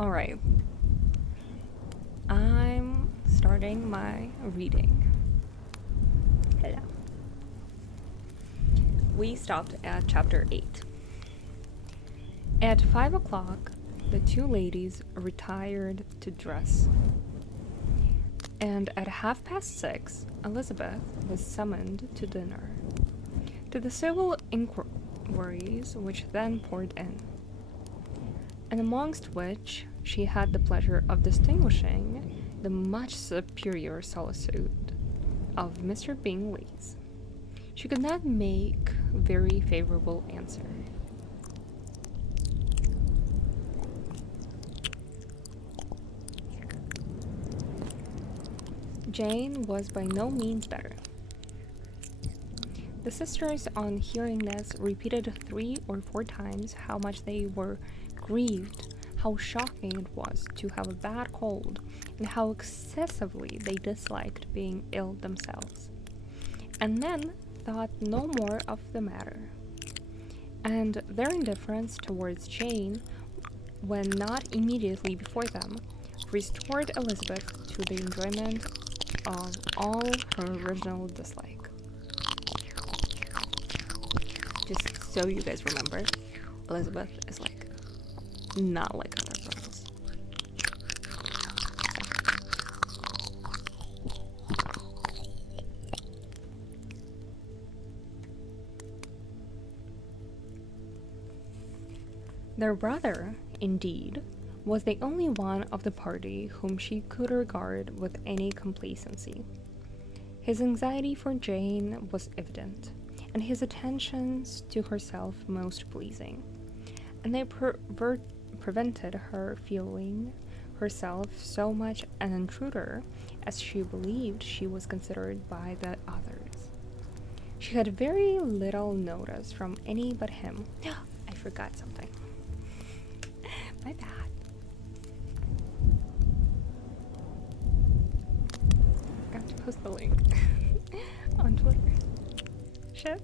Alright, I'm starting my reading. Hello. We stopped at chapter 8. At 5 o'clock, the two ladies retired to dress. And at 6:30, Elizabeth was summoned to dinner. To the civil inquiries which then poured in, and amongst which she had the pleasure of distinguishing the much superior solicitude of Mr. Bingley's, she could not make very favourable answer. Jane was by no means better. The sisters, on hearing this, repeated 3 or 4 times how much they were grieved, how shocking it was to have a bad cold, and how excessively they disliked being ill themselves, and then thought no more of the matter. And their indifference towards Jane, when not immediately before them, restored Elizabeth to the enjoyment of all her original dislike. Just so you guys remember, Elizabeth is like not like other girls. Their brother, indeed, was the only one of the party whom she could regard with any complacency. His anxiety for Jane was evident, and his attentions to herself most pleasing, and they prevented her feeling herself so much an intruder as she believed she was considered by the others. She had very little notice from any but him. I forgot something. My bad. I have to post the link on Twitter. Shit.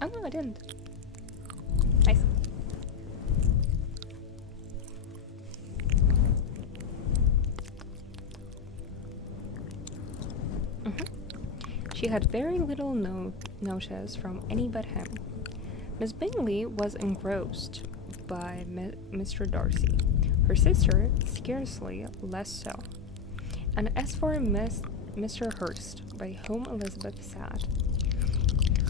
Oh no, I didn't. Nice. She had very little notice from any but him. Miss Bingley was engrossed by Mr. Darcy, her sister scarcely less so. And as for Mr. Hurst, by whom Elizabeth sat,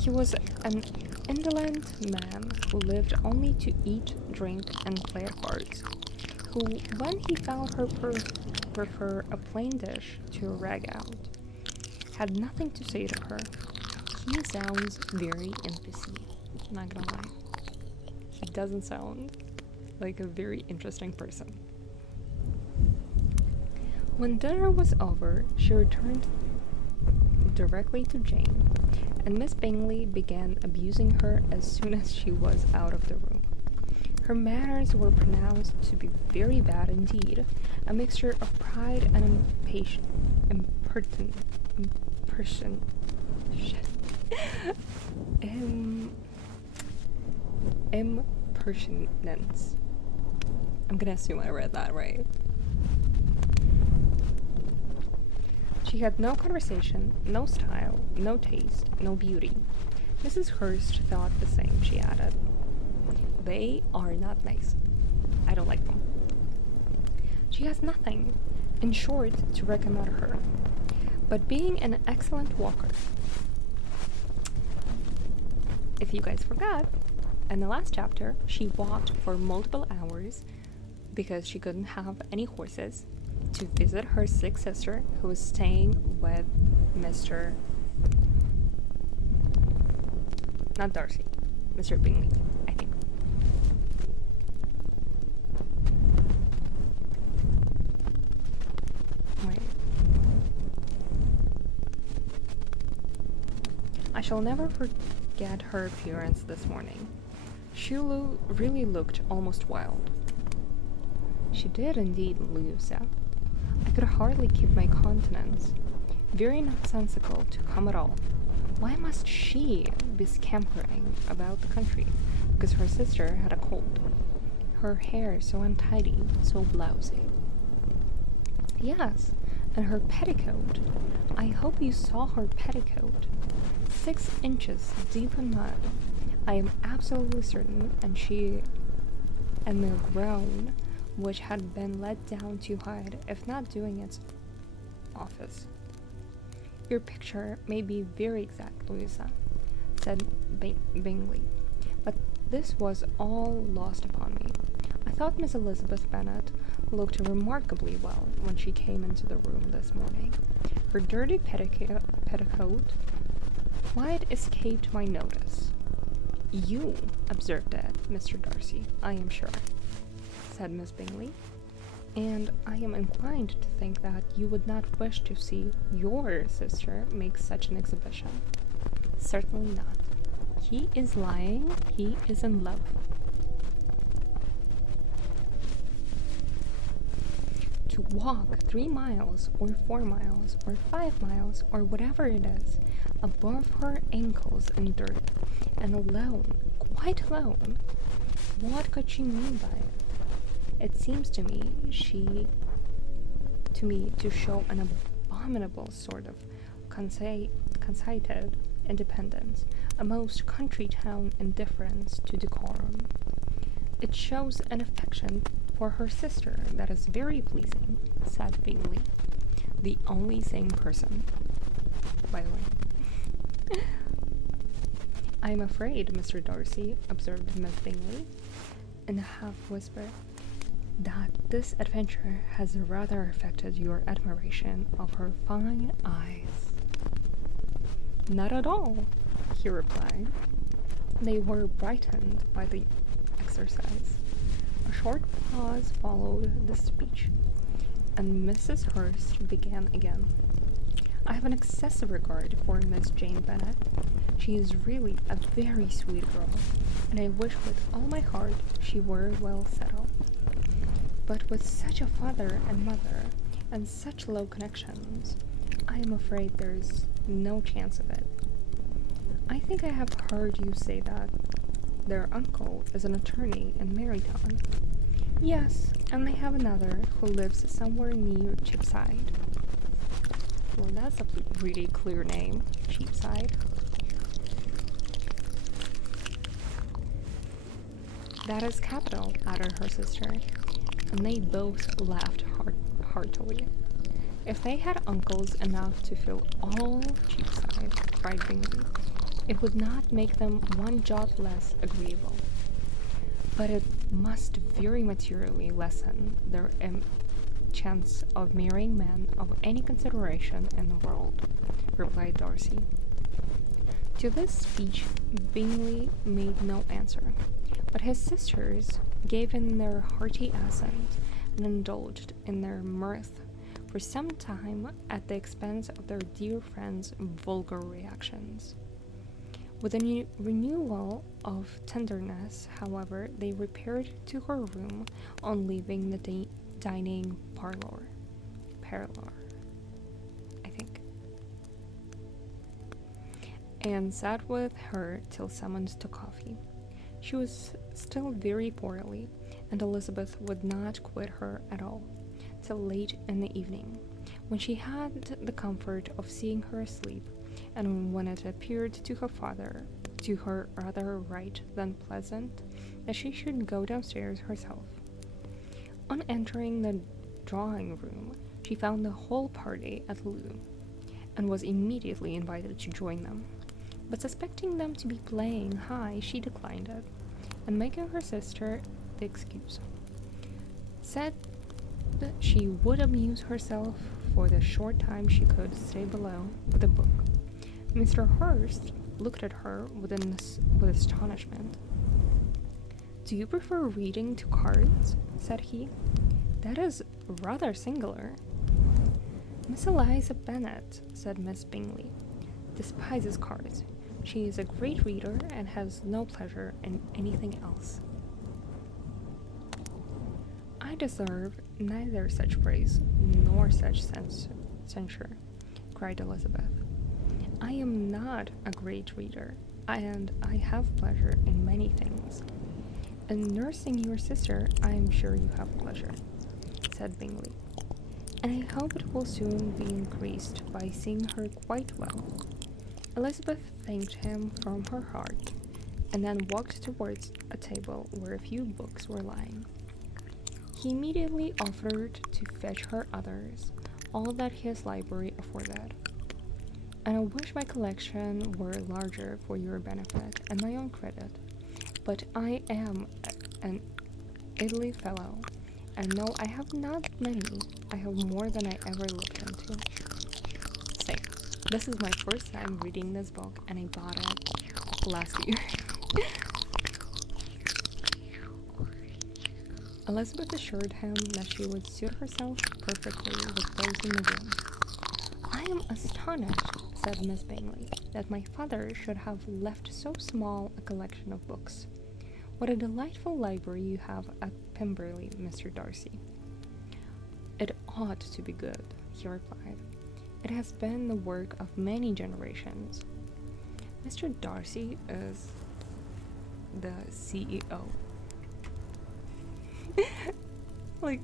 he was an indolent man who lived only to eat, drink, and play at cards, who, when he found her prefer a plain dish to a rag out, had nothing to say to her. He sounds very impissy, not gonna lie. He doesn't sound like a very interesting person. When dinner was over, she returned directly to Jane, and Miss Bingley began abusing her as soon as she was out of the room. Her manners were pronounced to be very bad indeed, a mixture of pride and impertinence. I'm gonna assume I read that right. She had no conversation, no style, no taste, no beauty. Mrs. Hurst thought the same, she added. They are not nice. I don't like them. She has nothing, in short, to recommend her, but being an excellent walker. If you guys forgot, in the last chapter, she walked for multiple hours because she couldn't have any horses to visit her sick sister who was staying with Mr. Not Darcy, Mr. Bingley, I think. Wait. I shall never forget her appearance this morning. She really looked almost wild. She did indeed, Louisa. I could hardly keep my countenance. Very nonsensical to come at all. Why must she be scampering about the country because her sister had a cold? Her hair so untidy, so blousy. Yes, and her petticoat. I hope you saw her petticoat. 6 inches deep in mud. I am absolutely certain, and the groan, which had been let down to hide, if not doing its office. Your picture may be very exact, Louisa, said Bingley, but this was all lost upon me. I thought Miss Elizabeth Bennet looked remarkably well when she came into the room this morning. Her dirty petticoat quite escaped my notice. You observed it, Mr. Darcy, I am sure, said Miss Bingley, and I am inclined to think that you would not wish to see your sister make such an exhibition. Certainly not. He is lying, he is in love. To walk 3 miles, or 4 miles, or 5 miles, or whatever it is, above her ankles in dirt, and alone, quite alone. What could she mean by it? It seems to me to show an abominable sort of conceited independence, a most country town indifference to decorum. It shows an affection for her sister that is very pleasing, said Bingley, the only sane person, by the way. I am afraid, Mr. Darcy, observed Miss Bingley, in a half-whisper, that this adventure has rather affected your admiration of her fine eyes. Not at all, he replied. They were brightened by the exercise. A short pause followed the speech, and Mrs. Hurst began again. I have an excessive regard for Miss Jane Bennet. She is really a very sweet girl, and I wish with all my heart she were well settled. But with such a father and mother, and such low connections, I am afraid there's no chance of it. I think I have heard you say that their uncle is an attorney in Meryton. Yes, and they have another who lives somewhere near Cheapside. Well, that's a really clear name, Cheapside. That is capital, added her sister, and they both laughed heartily. If they had uncles enough to fill all Cheapside, cried Bingley, it would not make them one jot less agreeable. But it must very materially lessen their chance of marrying men of any consideration in the world, replied Darcy. To this speech Bingley made no answer, but his sisters gave in their hearty assent and indulged in their mirth for some time at the expense of their dear friend's vulgar reactions. With a renewal of tenderness, however, they repaired to her room on leaving the dining parlor, I think, and sat with her till summoned to coffee. She was still very poorly, and Elizabeth would not quit her at all till late in the evening, when she had the comfort of seeing her asleep, and when it appeared to her rather right than pleasant that she should go downstairs herself. On entering the drawing-room, she found the whole party at loo, and was immediately invited to join them. But suspecting them to be playing high, she declined it, and making her sister the excuse, said that she would amuse herself for the short time she could stay below with a book. Mr. Hurst looked at her with astonishment. "Do you prefer reading to cards?" said he. "That is rather singular." "Miss Eliza Bennet," said Miss Bingley, "despises cards. She is a great reader and has no pleasure in anything else." "I deserve neither such praise nor such censure," cried Elizabeth. "I am not a great reader, and I have pleasure in many things. In nursing your sister, I am sure you have pleasure, said Bingley, and I hope it will soon be increased by seeing her quite well. Elizabeth thanked him from her heart, and then walked towards a table where a few books were lying. He immediately offered to fetch her others, all that his library afforded. And I wish my collection were larger for your benefit and my own credit, but I am an idle fellow, and no, I have not many. I have more than I ever looked into. Say, this is my first time reading this book, and I bought it last year. Elizabeth assured him that she would suit herself perfectly with those in the room. I am astonished, said Miss Bingley, that my father should have left so small a collection of books. What a delightful library you have at Pemberley, Mr. Darcy. It ought to be good, he replied. It has been the work of many generations. Mr. Darcy is the CEO. Like,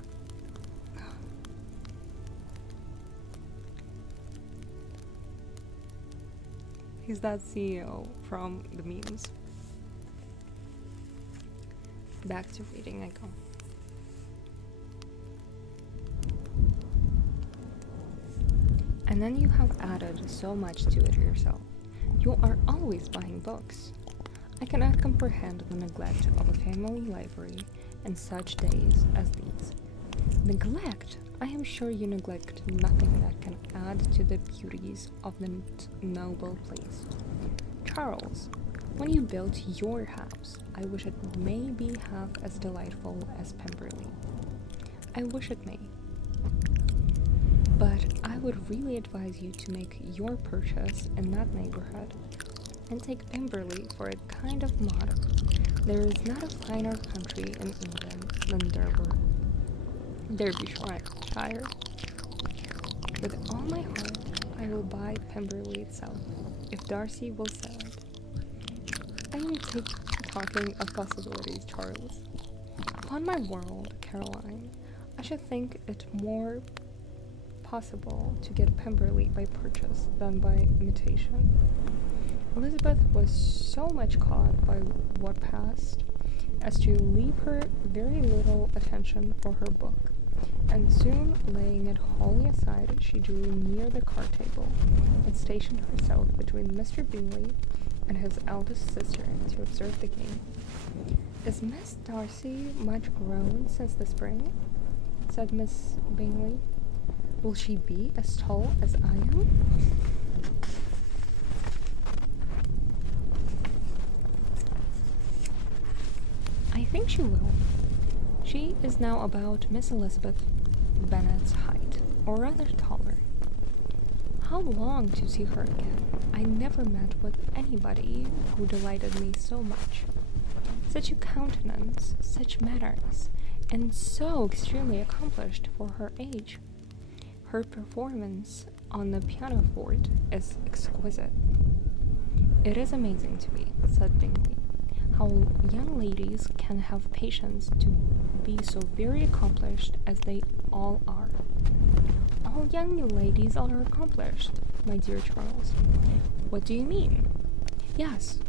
he's that CEO from the memes. Back to reading I go. And then you have added so much to it yourself. You are always buying books. I cannot comprehend the neglect of a family library in such days as these. Neglect? I am sure you neglect nothing that can add to the beauties of the noble place. Charles, when you build your house, I wish it may be half as delightful as Pemberley. I wish it may. But I would really advise you to make your purchase in that neighborhood, and take Pemberley for a kind of model. There is not a finer country in England than Derbyshire. With all my heart, I will buy Pemberley itself, if Darcy will sell it. I am talking of possibilities, Charles. Upon my word, Caroline, I should think it more possible to get Pemberley by purchase than by imitation. Elizabeth was so much caught by what passed as to leave her very little attention for her book, and soon laying it wholly aside, she drew near the card table and stationed herself between Mr. Bingley and his eldest sister to observe the game. "Is Miss Darcy much grown since the spring?" said Miss Bingley. "Will she be as tall as I am?" "I think she will. She is now about Miss Elizabeth Bennet's height, or rather taller. How long to see her again! I never met with anybody who delighted me so much. Such a countenance, such manners, and so extremely accomplished for her age. Her performance on the pianoforte is exquisite." "It is amazing to me," said Bingley, "how young ladies can have patience to be so very accomplished as they all are." "All young ladies are accomplished, my dear Charles." "What do you mean?" "Yes,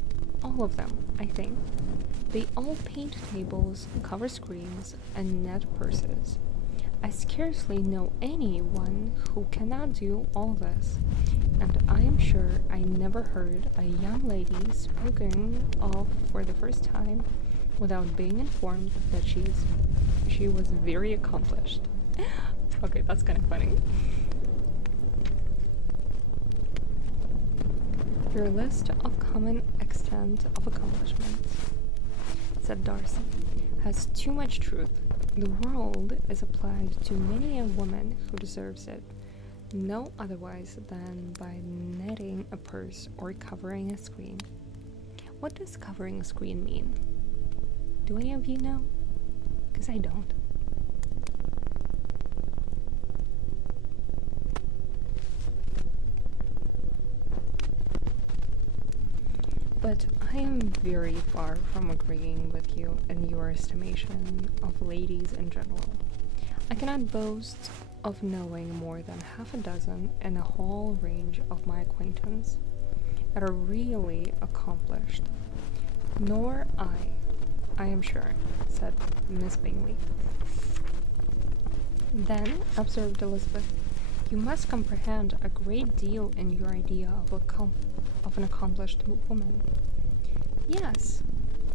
all of them, I think. They all paint tables, cover screens, and net purses. I scarcely know any one who cannot do all this, and I am sure I never heard a young lady spoken of for the first time without being informed that she was very accomplished." Okay, that's kind of funny. "Your list of common extent of accomplishments," said Darcy, "has too much truth. The world is applied to many a woman who deserves it, no otherwise than by netting a purse or covering a screen." What does covering a screen mean? Do any of you know? Because I don't. But I I am very far from agreeing with you in your estimation of ladies in general. I cannot boast of knowing more than half a dozen in the whole range of my acquaintance that are really accomplished. Nor I am sure, said Miss Bingley. Then, observed Elizabeth, you must comprehend a great deal in your idea of an accomplished woman. Yes,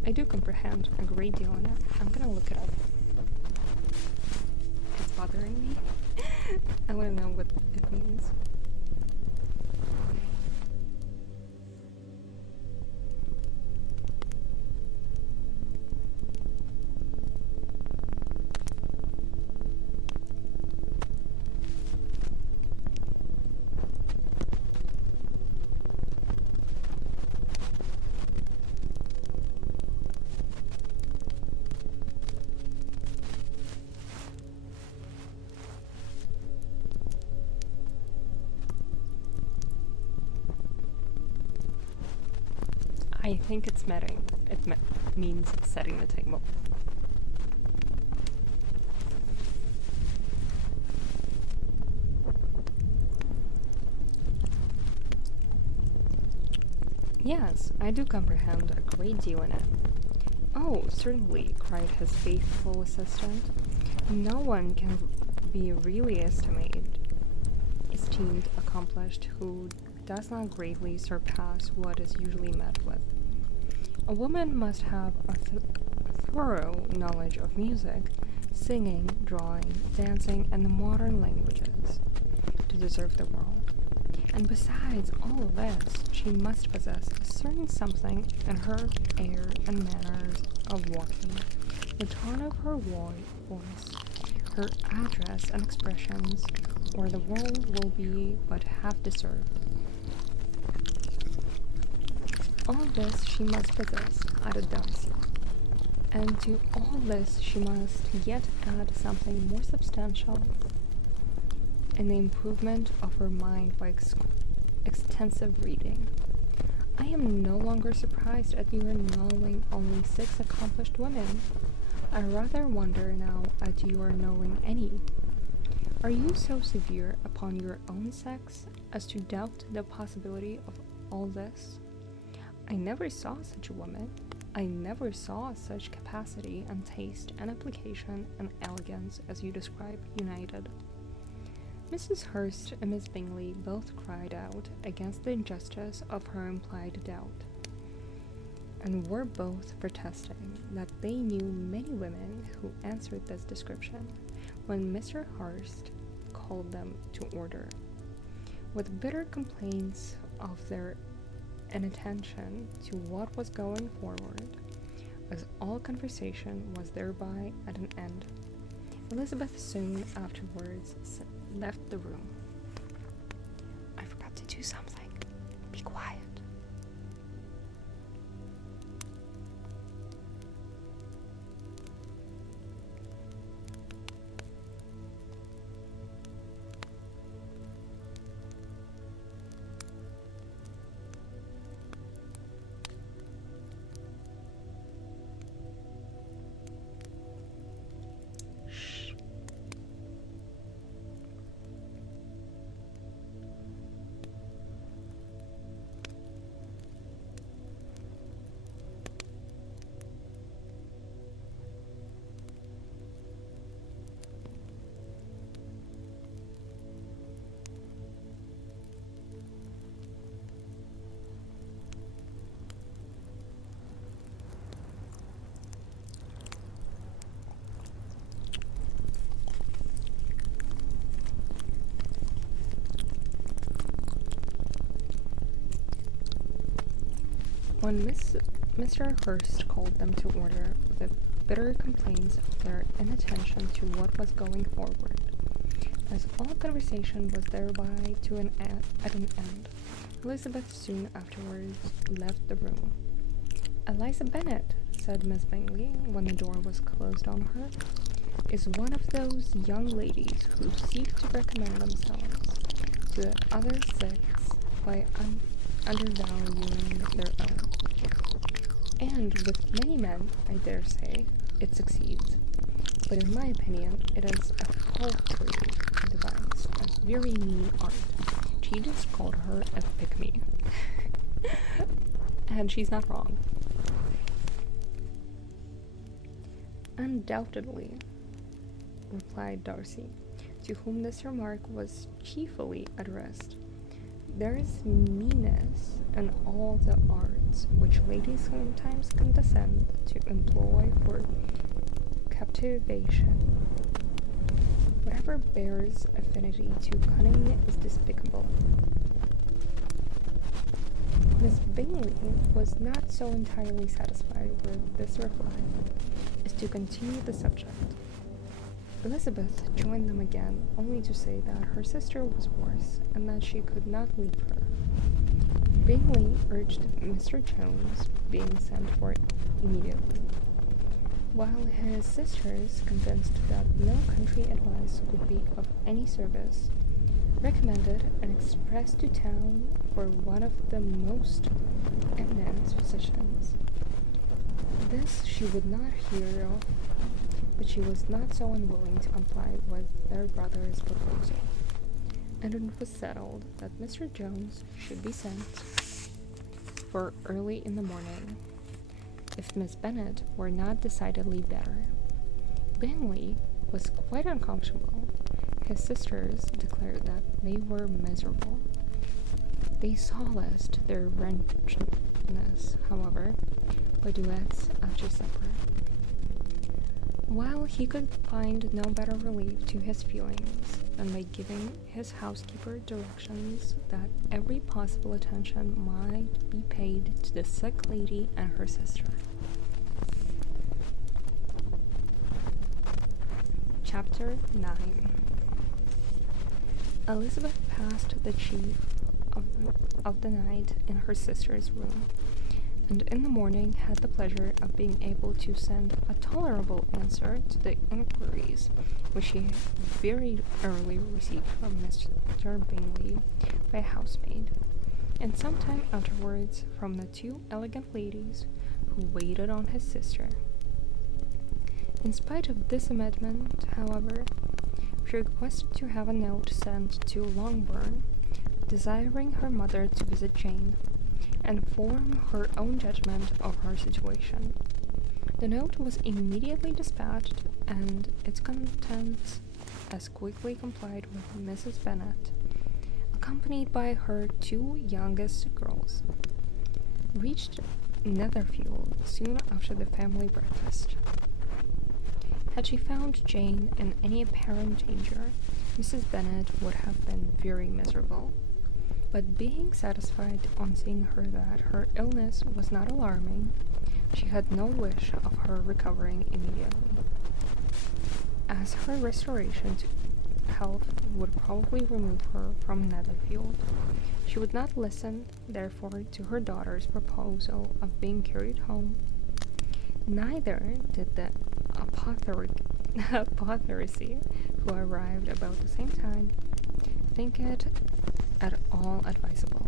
I do comprehend a great deal in it. I'm gonna look it up. It's bothering me. I wanna know what it means. I think it's meeting. It means setting the table. Yes, I do comprehend a great deal in it. Oh, certainly, cried his faithful assistant. No one can be really esteemed accomplished who does not greatly surpass what is usually met with. A woman must have a thorough knowledge of music, singing, drawing, dancing, and the modern languages to deserve the world. And besides all of this, she must possess a certain something in her air and manners of walking, the tone of her voice, her address and expressions, or the world will be but half deserved. All this she must possess, added Darcy, and to all this she must yet add something more substantial in the improvement of her mind by extensive reading. I am no longer surprised at your knowing only 6 accomplished women. I rather wonder now at your knowing any. Are you so severe upon your own sex as to doubt the possibility of all this? I never saw such a woman. I never saw such capacity and taste and application and elegance as you describe united. Mrs. Hurst and Miss Bingley both cried out against the injustice of her implied doubt, and were both protesting that they knew many women who answered this description when Mr. Hurst called them to order, with bitter complaints of their inattention to what was going forward, as all conversation was thereby at an end. Elizabeth soon afterwards left the room. I forgot to do something. Be quiet. When Mr. Hurst called them to order with bitter complaints of their inattention to what was going forward, as all conversation was thereby at an end, Elizabeth soon afterwards left the room. Eliza Bennet, said Miss Bingley, when the door was closed on her, is one of those young ladies who seek to recommend themselves to the other sex by undervaluing their own. And with many men, I dare say, it succeeds. But in my opinion, it is a paltry device, a very mean art. She just called her a pick-me. And she's not wrong. Undoubtedly, replied Darcy, to whom this remark was chiefly addressed. There is meanness in all the arts which ladies sometimes condescend to employ for captivation. Whatever bears affinity to cunning is despicable. Miss Bingley was not so entirely satisfied with this reply as to continue the subject. Elizabeth joined them again, only to say that her sister was worse, and that she could not leave her. Bingley urged Mr. Jones being sent for immediately, while his sisters, convinced that no country advice would be of any service, recommended an express to town for one of the most eminent physicians. This she would not hear of, but she was not so unwilling to comply with their brother's proposal, and it was settled that Mr. Jones should be sent for early in the morning, if Miss Bennet were not decidedly better. Bingley was quite uncomfortable. His sisters declared that they were miserable. They solaced their wretchedness, however, by duets after supper. While he could find no better relief to his feelings than by giving his housekeeper directions that every possible attention might be paid to the sick lady and her sister. Chapter 9. Elizabeth passed the chief of the night in her sister's room, and in the morning had the pleasure of being able to send a tolerable answer to the inquiries which she very early received from Mr. Bingley by a housemaid, and some time afterwards from the two elegant ladies who waited on his sister. In spite of this amendment, however, she requested to have a note sent to Longbourn, desiring her mother to visit Jane, and form her own judgment of her situation. The note was immediately dispatched, and its contents as quickly complied with Mrs. Bennet, accompanied by her two youngest girls. Reached Netherfield soon after the family breakfast. Had she found Jane in any apparent danger, Mrs. Bennet would have been very miserable. But being satisfied on seeing her that her illness was not alarming, she had no wish of her recovering immediately, as her restoration to health would probably remove her from Netherfield. She would not listen, therefore, to her daughter's proposal of being carried home. Neither did the apothecary, who arrived about the same time, think it at all advisable.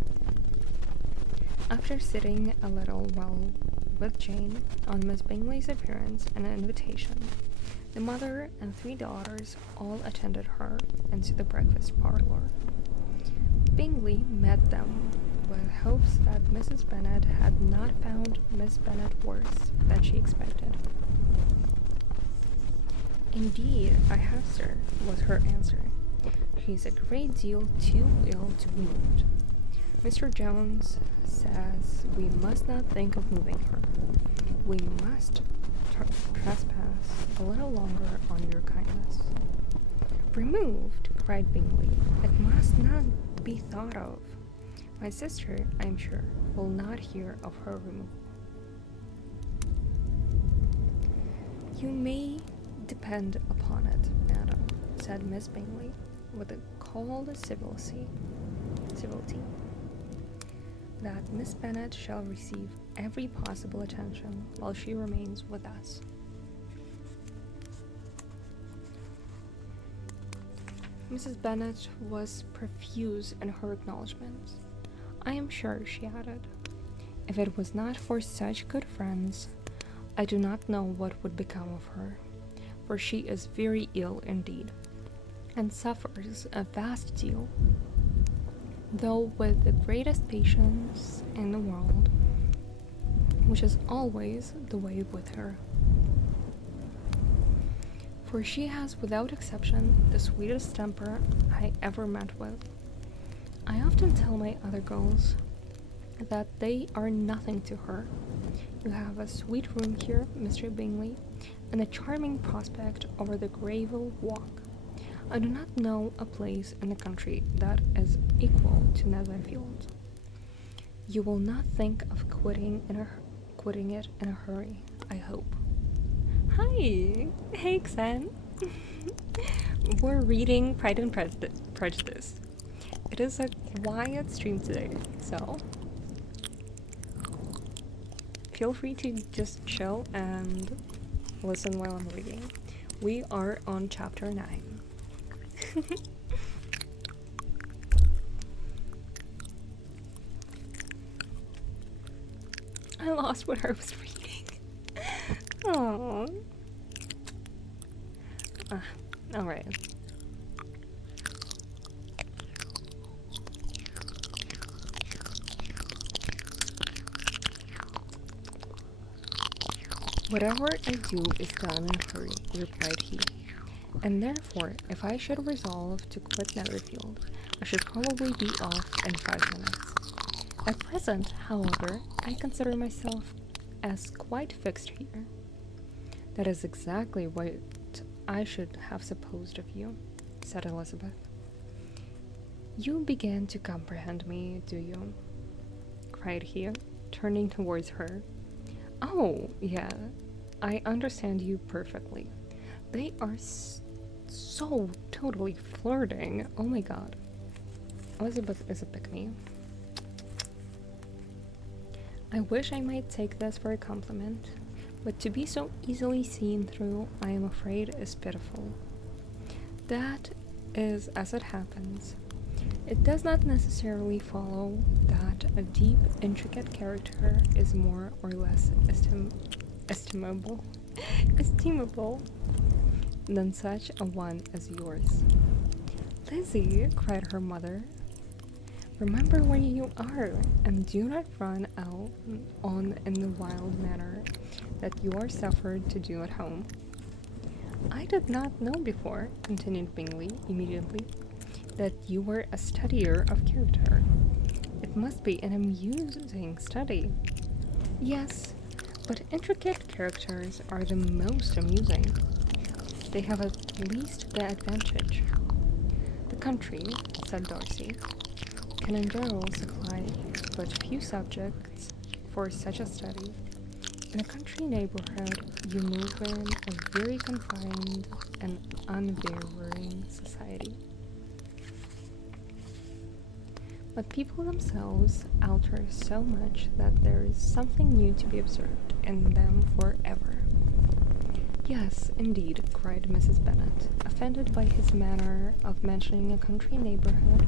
After sitting a little while with Jane on Miss Bingley's appearance and invitation, the mother and three daughters all attended her into the breakfast parlour. Bingley met them with hopes that Mrs. Bennet had not found Miss Bennet worse than she expected. "Indeed, I have, sir," was her answer. "She's a great deal too ill to be moved. Mr. Jones says we must not think of moving her. We must trespass a little longer on your kindness." "Removed!" cried Bingley. "It must not be thought of. My sister, I am sure, will not hear of her removal." "You may depend upon it, madam," said Miss Bingley, with a cold civility, "that Miss Bennet shall receive every possible attention while she remains with us." Mrs. Bennet was profuse in her acknowledgments. "I am sure," she added, If it was not for such good friends, I do not know what would become of her, for she is very ill indeed, and suffers a vast deal, though with the greatest patience in the world, which is always the way with her. For she has without exception the sweetest temper I ever met with. I often tell my other girls that they are nothing to her. You have a sweet room here, Mr. Bingley, and a charming prospect over the gravel walk. I do not know a place in the country that is equal to Netherfield. You will not think of quitting it in a hurry, I hope. Hi! Hey, Xen! We're reading Pride and Prejudice. It is a quiet stream today, so feel free to just chill and listen while I'm reading. We are on chapter 9. I lost what I was reading. Oh. Alright. Whatever I do is done in a hurry, replied he, and therefore, if I should resolve to quit Netherfield, I should probably be off in 5 minutes. At present, however, I consider myself as quite fixed here. That is exactly what I should have supposed of you, said Elizabeth. You begin to comprehend me, do you? Cried he, turning towards her. Oh, yeah, I understand you perfectly. They are so totally flirting. Oh my god. Elizabeth is a pick-me. I wish I might take this for a compliment, but to be so easily seen through, I am afraid, is pitiful. That is as it happens. It does not necessarily follow that a deep, intricate character is more or less estimable than such a one as yours. Lizzie, cried her mother, remember where you are, and do not run out on in the wild manner that you are suffered to do at home. I did not know before, continued Bingley immediately, that you were a studier of character. It must be an amusing study. Yes, but intricate characters are the most amusing. They have at least the advantage. The country, said Darcy, can in general supply but few subjects for such a study. In a country neighborhood, you move in a very confined and unvarying society. But people themselves alter so much that there is something new to be observed in them forever. Yes, indeed, cried Mrs. Bennet, offended by his manner of mentioning a country neighborhood.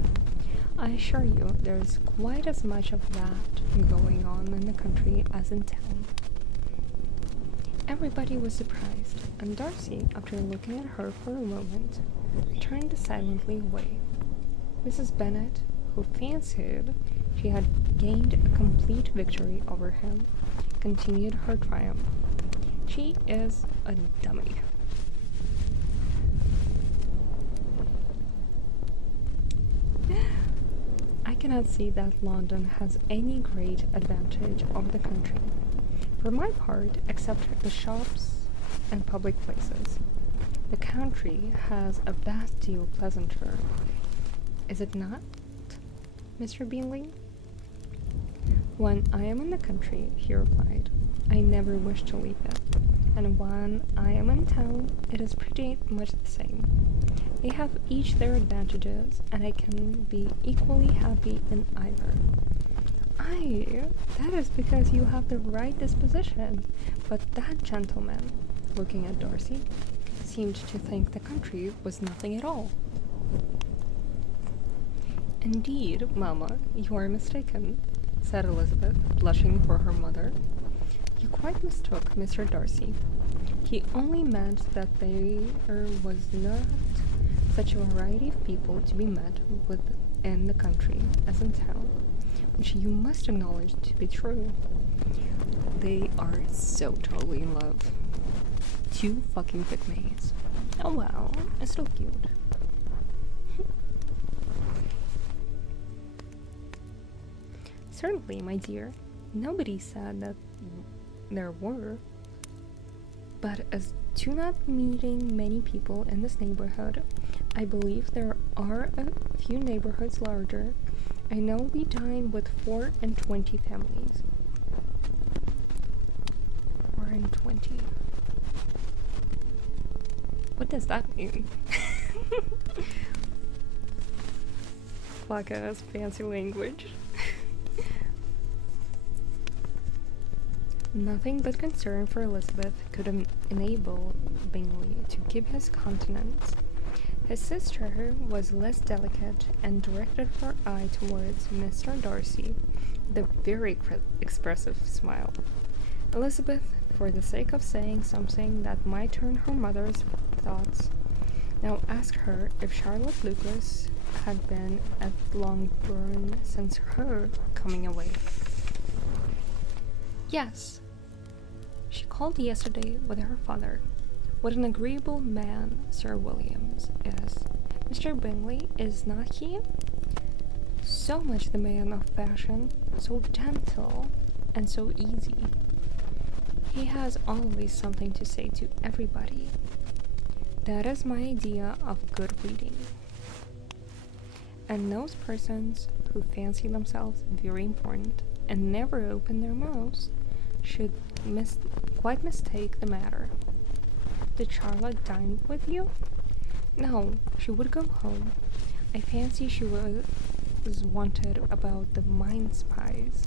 I assure you there is quite as much of that going on in the country as in town. Everybody was surprised, and Darcy, after looking at her for a moment, turned silently away. Mrs. Bennet, who fancied she had gained a complete victory over him, continued her triumph. She is a dummy. I cannot see that London has any great advantage over the country. For my part, except the shops and public places, the country has a vast deal pleasanter. Is it not, Mr. Bingley? When I am in the country, he replied, I never wish to leave it, and when I am in town, it is pretty much the same. They have each their advantages, and I can be equally happy in either. Aye, that is because you have the right disposition, but that gentleman, looking at Darcy, seemed to think the country was nothing at all. Indeed, mamma, you are mistaken, said Elizabeth, blushing for her mother. You quite mistook Mr. Darcy. He only meant that there was not such a variety of people to be met with in the country as in town, which you must acknowledge to be true. They are so totally in love. Two fucking pygmies. Oh wow, it's so cute. Certainly, my dear. Nobody said that there were. But as to not meeting many people in this neighborhood, I believe there are a few neighborhoods larger. I know we dine with 24 families. 420. What does that mean? Black ass fancy language. Nothing but concern for Elizabeth could enable Bingley to keep his countenance. His sister was less delicate and directed her eye towards Mr. Darcy with a very expressive smile. Elizabeth, for the sake of saying something that might turn her mother's thoughts, now asked her if Charlotte Lucas had been at Longbourn since her coming away. Yes. She called yesterday with her father. What an agreeable man Sir Williams is. Mr. Bingley, is not he? So much the man of fashion, so gentle and so easy. He has always something to say to everybody. That is my idea of good reading. And those persons who fancy themselves very important and never open their mouths should quite mistake the matter. Did Charlotte dine with you? No, she would go home. I fancy she was wanted about the mince pies.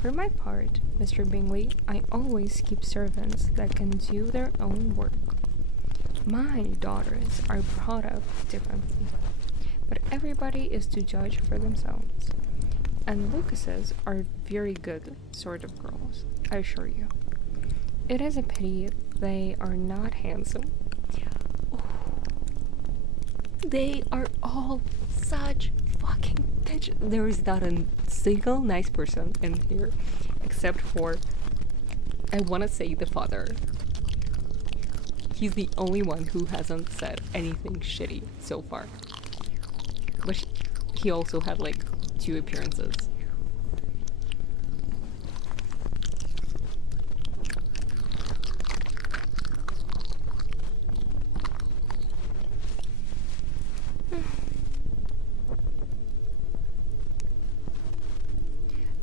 For my part, Mr. Bingley, I always keep servants that can do their own work. My daughters are brought up differently, but everybody is to judge for themselves. And Lucases are very good sort of girls, I assure you. It is a pity they are not handsome. Oh, they are all such fucking bitches. There is not a single nice person in here, except for, I want to say, the father. He's the only one who hasn't said anything shitty so far. But he also had like 2 appearances.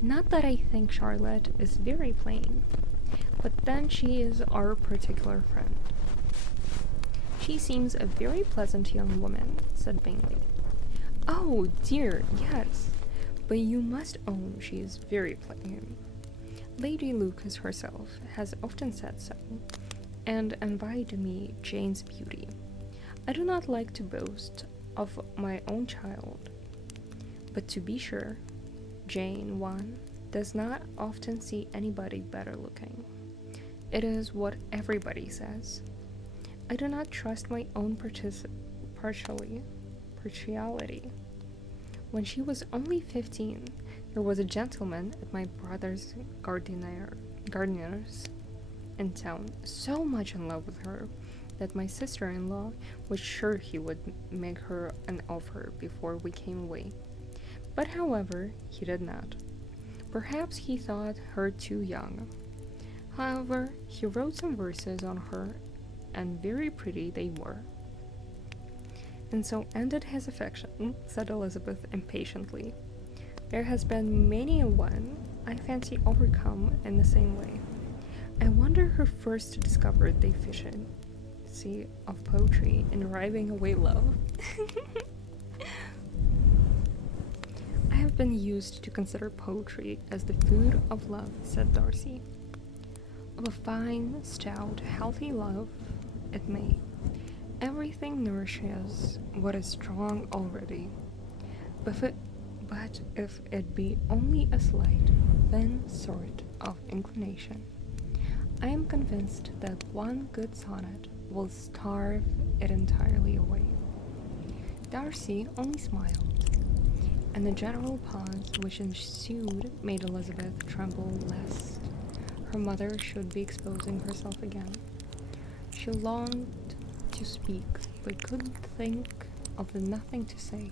Not that I think Charlotte is very plain, but then she is our particular friend. She seems a very pleasant young woman, said Bingley. Oh dear, yes, but you must own she is very plain. Lady Lucas herself has often said so, and envied me Jane's beauty. I do not like to boast of my own child, but to be sure, Jane, one, does not often see anybody better looking. It is what everybody says. I do not trust my own partiality. When she was only 15, there was a gentleman at my brother's gardener's in town so much in love with her that my sister-in-law was sure he would make her an offer before we came away. But however, he did not. Perhaps he thought her too young. However, he wrote some verses on her, and very pretty they were. And so ended his affection, said Elizabeth impatiently. There has been many a one, I fancy, overcome in the same way. I wonder who first discovered the efficiency of poetry in driving away love. I have been used to consider poetry as the food of love, said Darcy. Of a fine, stout, healthy love, it may. Everything nourishes what is strong already. but if it be only a slight, thin sort of inclination, I am convinced that one good sonnet will starve it entirely away. Darcy only smiled, and the general pause which ensued made Elizabeth tremble lest her mother should be exposing herself again. She longed to speak, but couldn't think of nothing to say,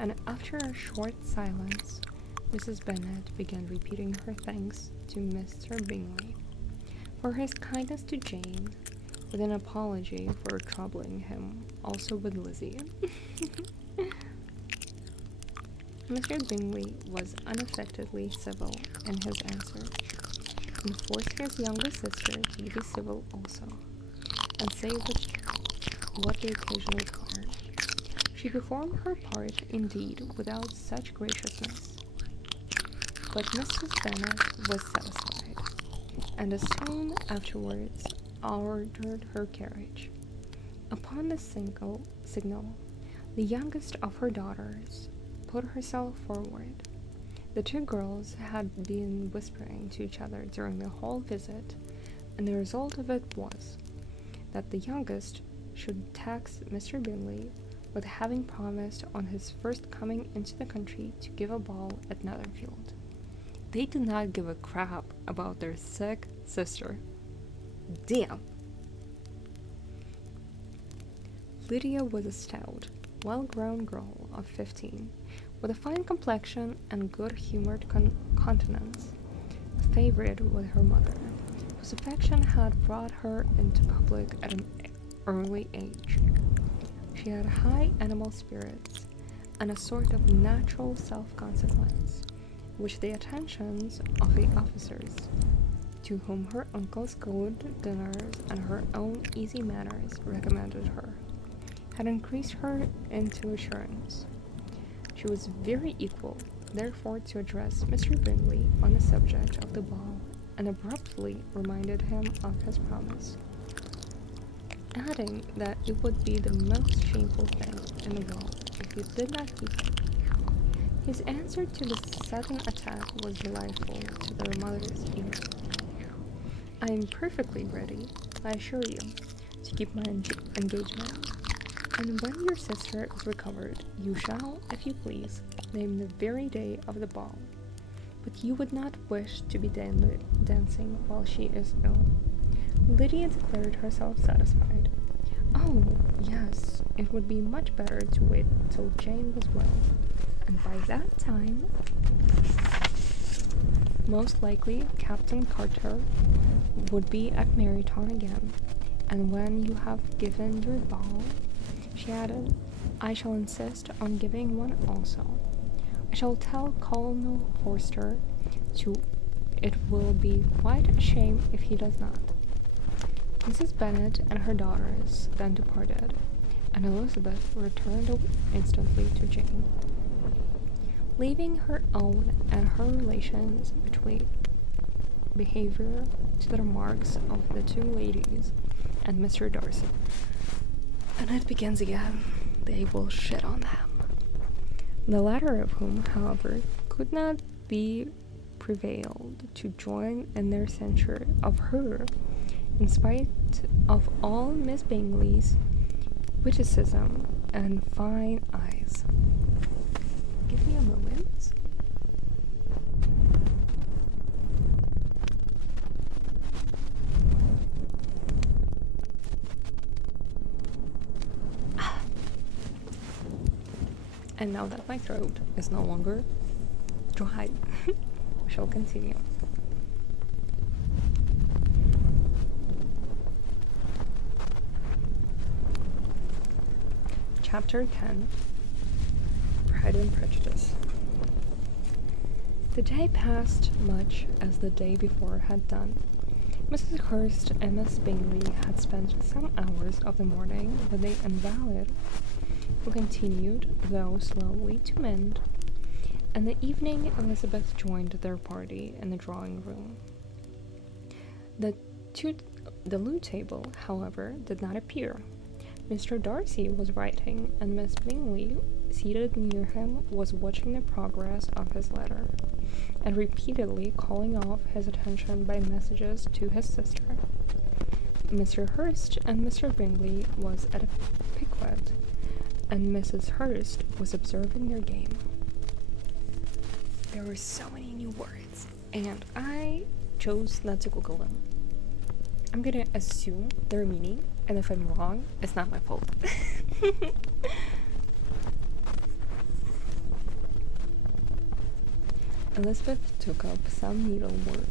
and after a short silence, Mrs. Bennet began repeating her thanks to Mr. Bingley for his kindness to Jane, with an apology for troubling him also with Lizzie. Mr. Bingley was unaffectedly civil in his answer, and forced his younger sister to be civil also, and say what the occasion required. She performed her part, indeed, without such graciousness, but Mrs. Bennet was satisfied, and as soon afterwards ordered her carriage. Upon this signal, the youngest of her daughters put herself forward. The two girls had been whispering to each other during the whole visit, and the result of it was that the youngest should tax Mr. Bingley with having promised on his first coming into the country to give a ball at Netherfield. They did not give a crap about their sick sister. Damn! Lydia was a stout, well-grown girl of 15, with a fine complexion and good-humoured countenance, a favourite with her mother, whose affection had brought her into public at an early age. She had high animal spirits, and a sort of natural self-consequence, which the attentions of the officers, to whom her uncle's good dinners and her own easy manners recommended her, had increased her into assurance. She was very equal, therefore, to address Mr. Bingley on the subject of the ball, and abruptly reminded him of his promise, adding that it would be the most shameful thing in the world if he did not keep it. His answer to this sudden attack was delightful to their mother's ear. I am perfectly ready, I assure you, to keep my engagement, and when your sister is recovered, you shall, if you please, name the very day of the ball. But you would not wish to be dancing while she is ill. Lydia declared herself satisfied. Oh, yes, it would be much better to wait till Jane was well, and by that time, most likely Captain Carter would be at Meryton again, and when you have given your ball, she added, I shall insist on giving one also. I shall tell Colonel Forster it will be quite a shame if he does not. Mrs. Bennet and her daughters then departed, and Elizabeth returned instantly to Jane, leaving her own and her relations' behaviour to the remarks of the two ladies and Mr. Darcy. And it begins again. They will shit on them. The latter of whom, however, could not be prevailed to join in their censure of her, in spite of all Miss Bingley's witticism and fine eyes. Give me a moment. And now that my throat is no longer dry, we shall continue. Chapter 10, Pride and Prejudice. The day passed much as the day before had done. Mrs. Hurst and Miss Bingley had spent some hours of the morning with the invalid, who continued, though slowly, to mend, and the evening Elizabeth joined their party in the drawing-room. The loo table, however, did not appear. Mr. Darcy was writing, and Miss Bingley seated near him, was watching the progress of his letter and repeatedly calling off his attention by messages to his sister. Mr. Hurst and Mr. Bingley was at a piquet, and Mrs. Hurst was observing their game. There were so many new words, and I chose not to Google them. I'm gonna assume their meaning, and if I'm wrong, it's not my fault. Elizabeth took up some needlework,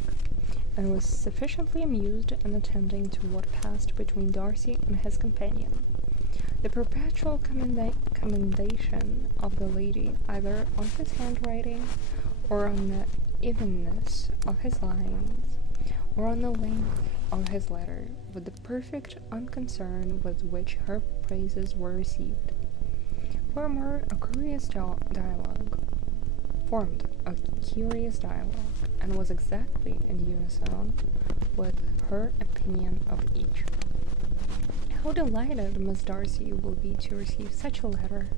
and was sufficiently amused in attending to what passed between Darcy and his companion. The perpetual commendation of the lady either on his handwriting, or on the evenness of his lines, or on the length of his letter, with the perfect unconcern with which her praises were received, formed a curious dialogue, and was exactly in unison with her opinion of each. How delighted Miss Darcy will be to receive such a letter.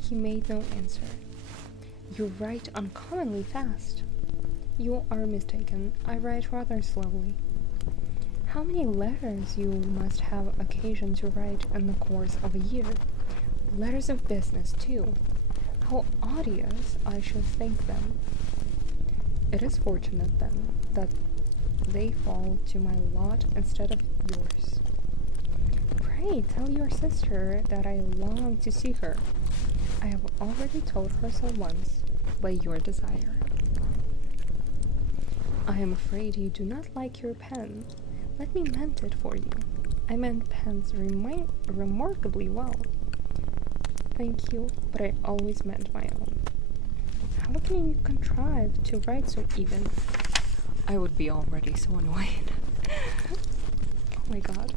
He made no answer. You write uncommonly fast. You are mistaken. I write rather slowly. How many letters you must have occasion to write in the course of a year? Letters of business, too. How odious I should think them. It is fortunate, then, that they fall to my lot instead of yours. Pray tell your sister that I long to see her. I have already told her so once, by your desire. I am afraid you do not like your pen. Let me mend it for you. I mend pens remarkably well. Thank you, but I always mend my own. How can you contrive to write so even? I would be already so annoyed. Oh my god.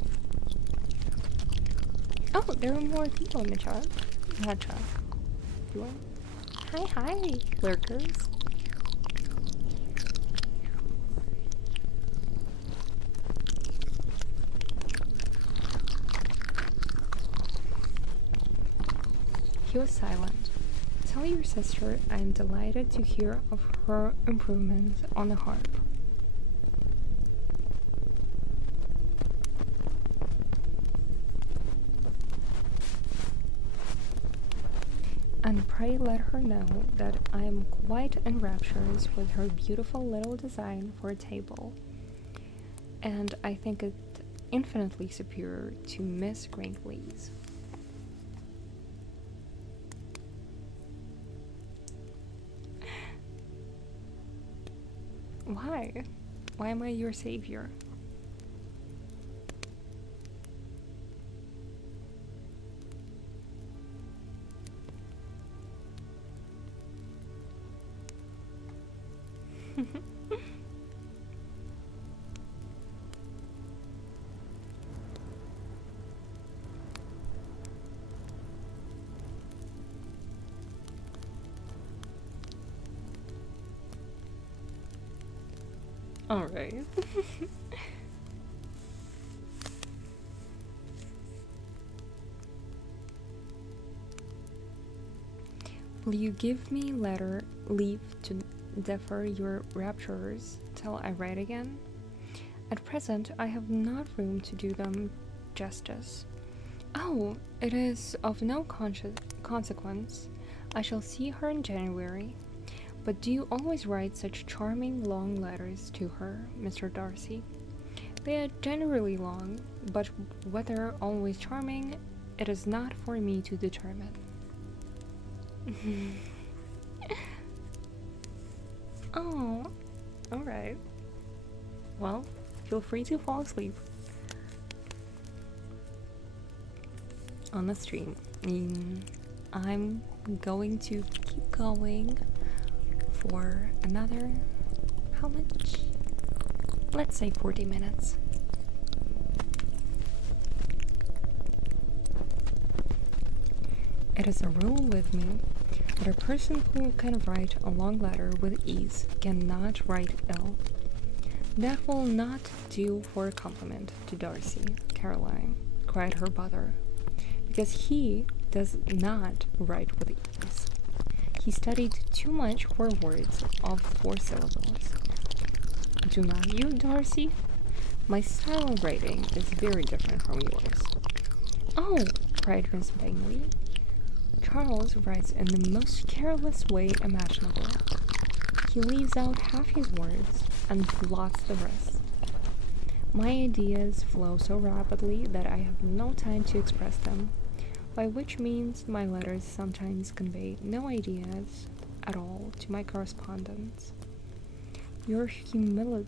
Oh, there are more people in the chat. Not chat. Hi, lurkers. He was silent. Tell your sister I am delighted to hear of her improvement on the harp. And pray let her know that I am quite in raptures with her beautiful little design for a table, and I think it infinitely superior to Miss Gringley's. Why? Why am I your savior? Alright. Will you give me leave to defer your raptures till I write again? At present I have not room to do them justice. Oh, it is of no consequence. I shall see her in January. But do you always write such charming long letters to her, Mr. Darcy? They are generally long, but whether always charming, it is not for me to determine. Oh, alright. Well, feel free to fall asleep on the stream. I'm going to keep going for another, how much? Let's say 40 minutes. It is a rule with me that a person who can write a long letter with ease cannot write ill. That will not do for a compliment to Darcy, Caroline, cried her brother, because he does not write with ease. He studied too much for words of 4 syllables. Do not you, Darcy? My style of writing is very different from yours. Oh, cried Miss Bingley. Charles writes in the most careless way imaginable. He leaves out half his words and blots the rest. My ideas flow so rapidly that I have no time to express them, by which means my letters sometimes convey no ideas at all to my correspondents. Your humility,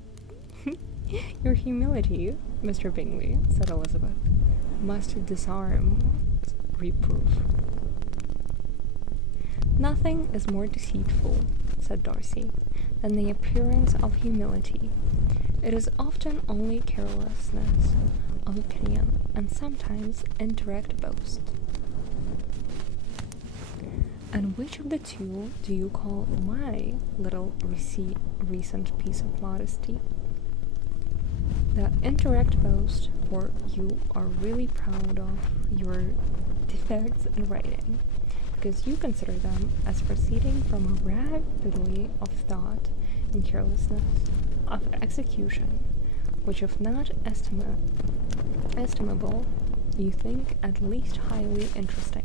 Mr. Bingley, said Elizabeth, must disarm reproof. Nothing is more deceitful, said Darcy, than the appearance of humility. It is often only carelessness of opinion, and sometimes indirect boast. And which of the two do you call my little recent piece of modesty? The indirect boast, for you are really proud of your defects in writing, because you consider them as proceeding from a rapidity of thought and carelessness of execution, which if not estimable, you think at least highly interesting.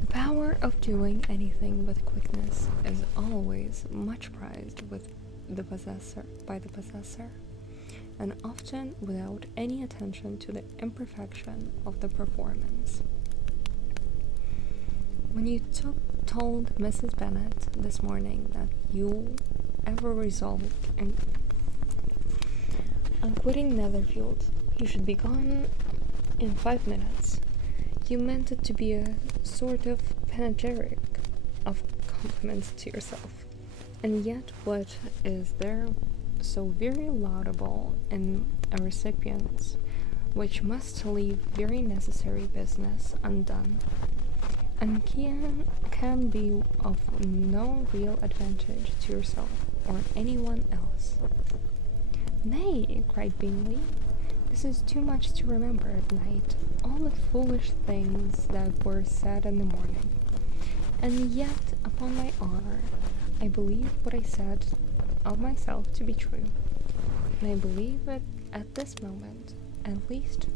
The power of doing anything with quickness is always much prized by the possessor, and often without any attention to the imperfection of the performance. When you told Mrs. Bennet this morning that you ever resolved on quitting Netherfield, you should be gone in 5 minutes. You meant it to be a sort of panegyric of compliments to yourself. And yet what is there so very laudable in a recipient, which must leave very necessary business undone, and can be of no real advantage to yourself or anyone else? Nay, cried Bingley, this is too much to remember at night, all the foolish things that were said in the morning. And yet, upon my honour, I believe what I said of myself to be true, and I believe it at this moment, at least.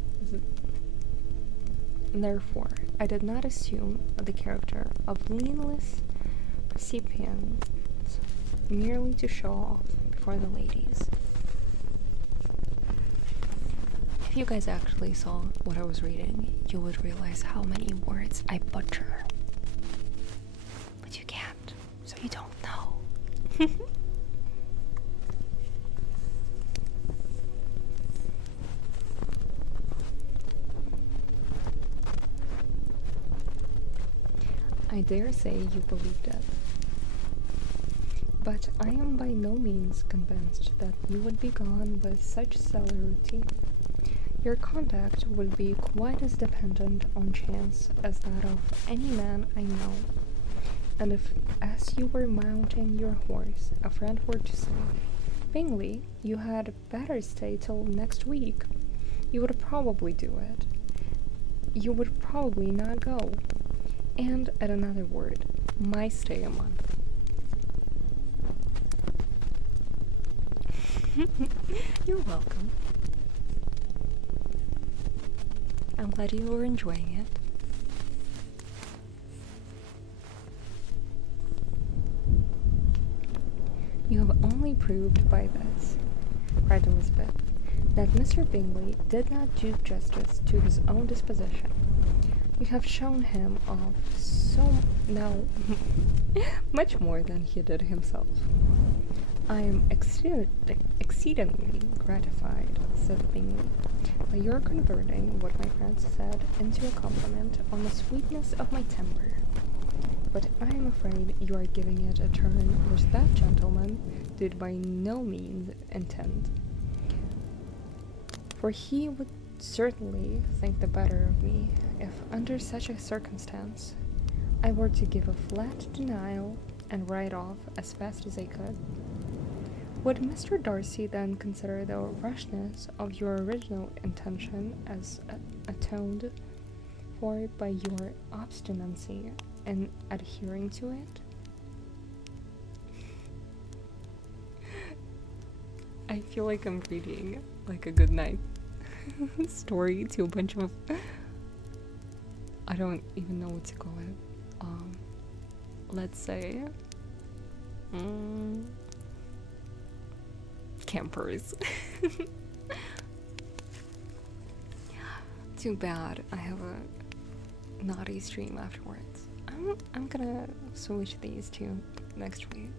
Therefore, I did not assume the character of leanless recipient merely to show off before the ladies. If you guys actually saw what I was reading, you would realize how many words I butcher. But you can't, so you don't know. I dare say you believed it. But I am by no means convinced that you would be gone with such celerity. Your conduct would be quite as dependent on chance as that of any man I know. And if, as you were mounting your horse, a friend were to say, Bingley, you had better stay till next week, you would probably do it. You would probably not go. And at another word, might stay a month. You're welcome. I'm glad you were enjoying it. You have only proved by this, cried Elizabeth, that Mr. Bingley did not do justice to his own disposition. You have shown him off so now much more than he did himself. I am exceedingly gratified, said Bingley, by your converting what my friend said into a compliment on the sweetness of my temper. But I am afraid you are giving it a turn which that gentleman did by no means intend. For he would certainly think the better of me if, under such a circumstance, I were to give a flat denial and ride off as fast as I could. Would Mr. Darcy then consider the rashness of your original intention as atoned for by your obstinacy in adhering to it? I feel like I'm reading like a good night story to a bunch of I don't even know what to call it. Let's say campers. Too bad I have a naughty stream afterwards. I'm gonna switch these two next week.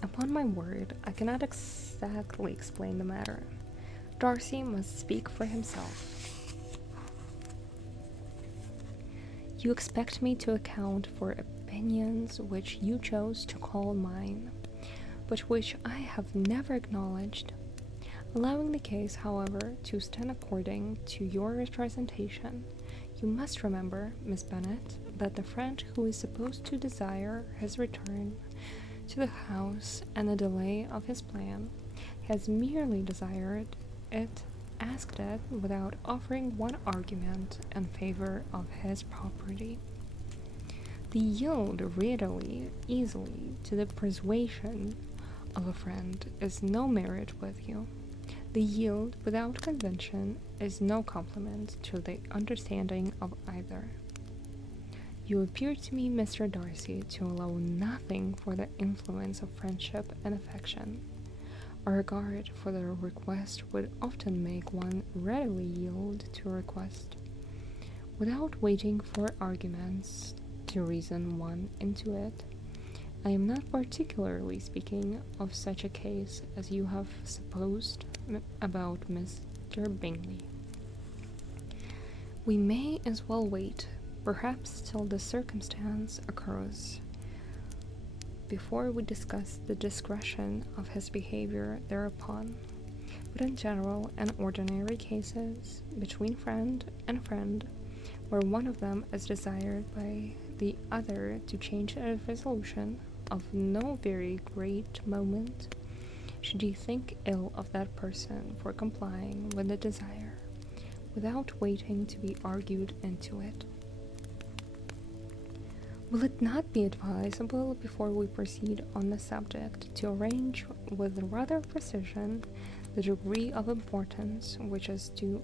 Upon my word, I cannot exactly explain the matter. Darcy must speak for himself. You expect me to account for opinions which you chose to call mine, but which I have never acknowledged. Allowing the case, however, to stand according to your representation, you must remember, Miss Bennet, that the friend who is supposed to desire his return to the house and the delay of his plan has merely desired it, asked it, without offering one argument in favor of his property. The yield readily, easily, to the persuasion of a friend is no merit with you. The yield without convention is no compliment to the understanding of either. You appear to me, Mr. Darcy, to allow nothing for the influence of friendship and affection. A regard for the request would often make one readily yield to a request, without waiting for arguments to reason one into it. I am not particularly speaking of such a case as you have supposed about Mr. Bingley. We may as well wait, perhaps till the circumstance occurs, before we discuss the discretion of his behavior thereupon. But in general and ordinary cases, between friend and friend, where one of them is desired by the other to change a resolution of no very great moment, should you think ill of that person for complying with the desire, without waiting to be argued into it? Will it not be advisable, before we proceed on the subject, to arrange with rather precision the degree of importance which is to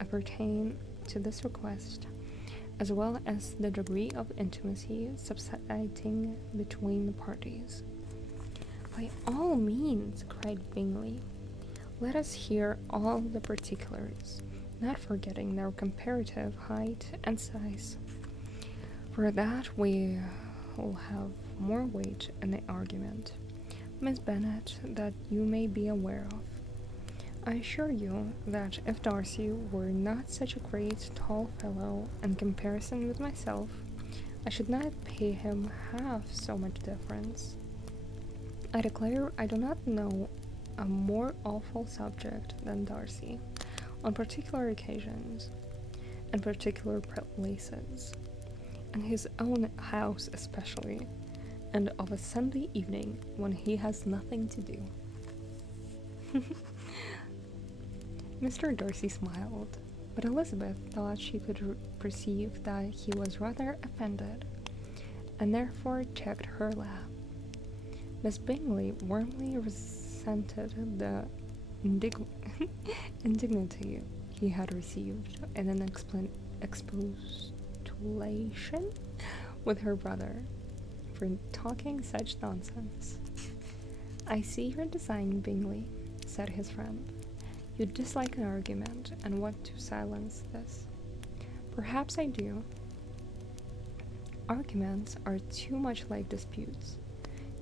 appertain to this request, as well as the degree of intimacy subsisting between the parties? By all means, cried Bingley. Let us hear all the particulars, not forgetting their comparative height and size. For that we will have more weight in the argument, Miss Bennet, that you may be aware of. I assure you that if Darcy were not such a great tall fellow in comparison with myself, I should not pay him half so much deference. I declare I do not know a more awful subject than Darcy, on particular occasions, and particular places, in his own house especially, and of a Sunday evening when he has nothing to do. Mr. Darcy smiled, but Elizabeth thought she could perceive that he was rather offended, and therefore checked her laugh. Miss Bingley warmly resented the indignity he had received in an expostulation with her brother for talking such nonsense. I see your design, Bingley, said his friend. You dislike an argument and want to silence this. Perhaps I do. Arguments are too much like disputes.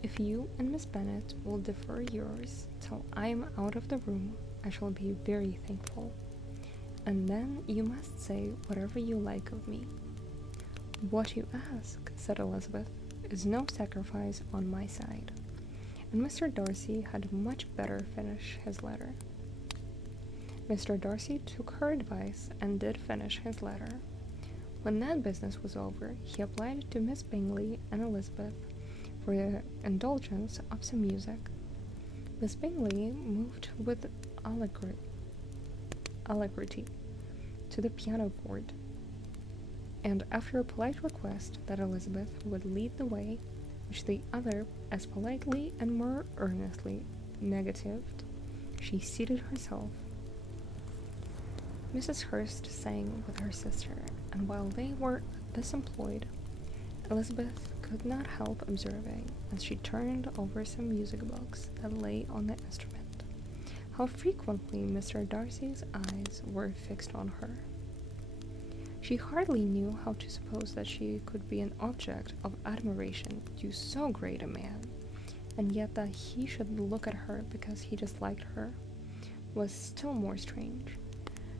If you and Miss Bennet will defer yours till I am out of the room, I shall be very thankful. And then you must say whatever you like of me. What you ask, said Elizabeth, is no sacrifice on my side. And Mr. Darcy had much better finish his letter. Mr. Darcy took her advice and did finish his letter. When that business was over, he applied to Miss Bingley and Elizabeth for the indulgence of some music. Miss Bingley moved with alacrity to the pianoforte, and after a polite request that Elizabeth would lead the way, which the other as politely and more earnestly negatived, she seated herself. Mrs. Hurst sang with her sister, and while they were thus employed, Elizabeth could not help observing, as she turned over some music books that lay on the instrument, how frequently Mr. Darcy's eyes were fixed on her. She hardly knew how to suppose that she could be an object of admiration to so great a man, and yet that he should look at her because he disliked her was still more strange.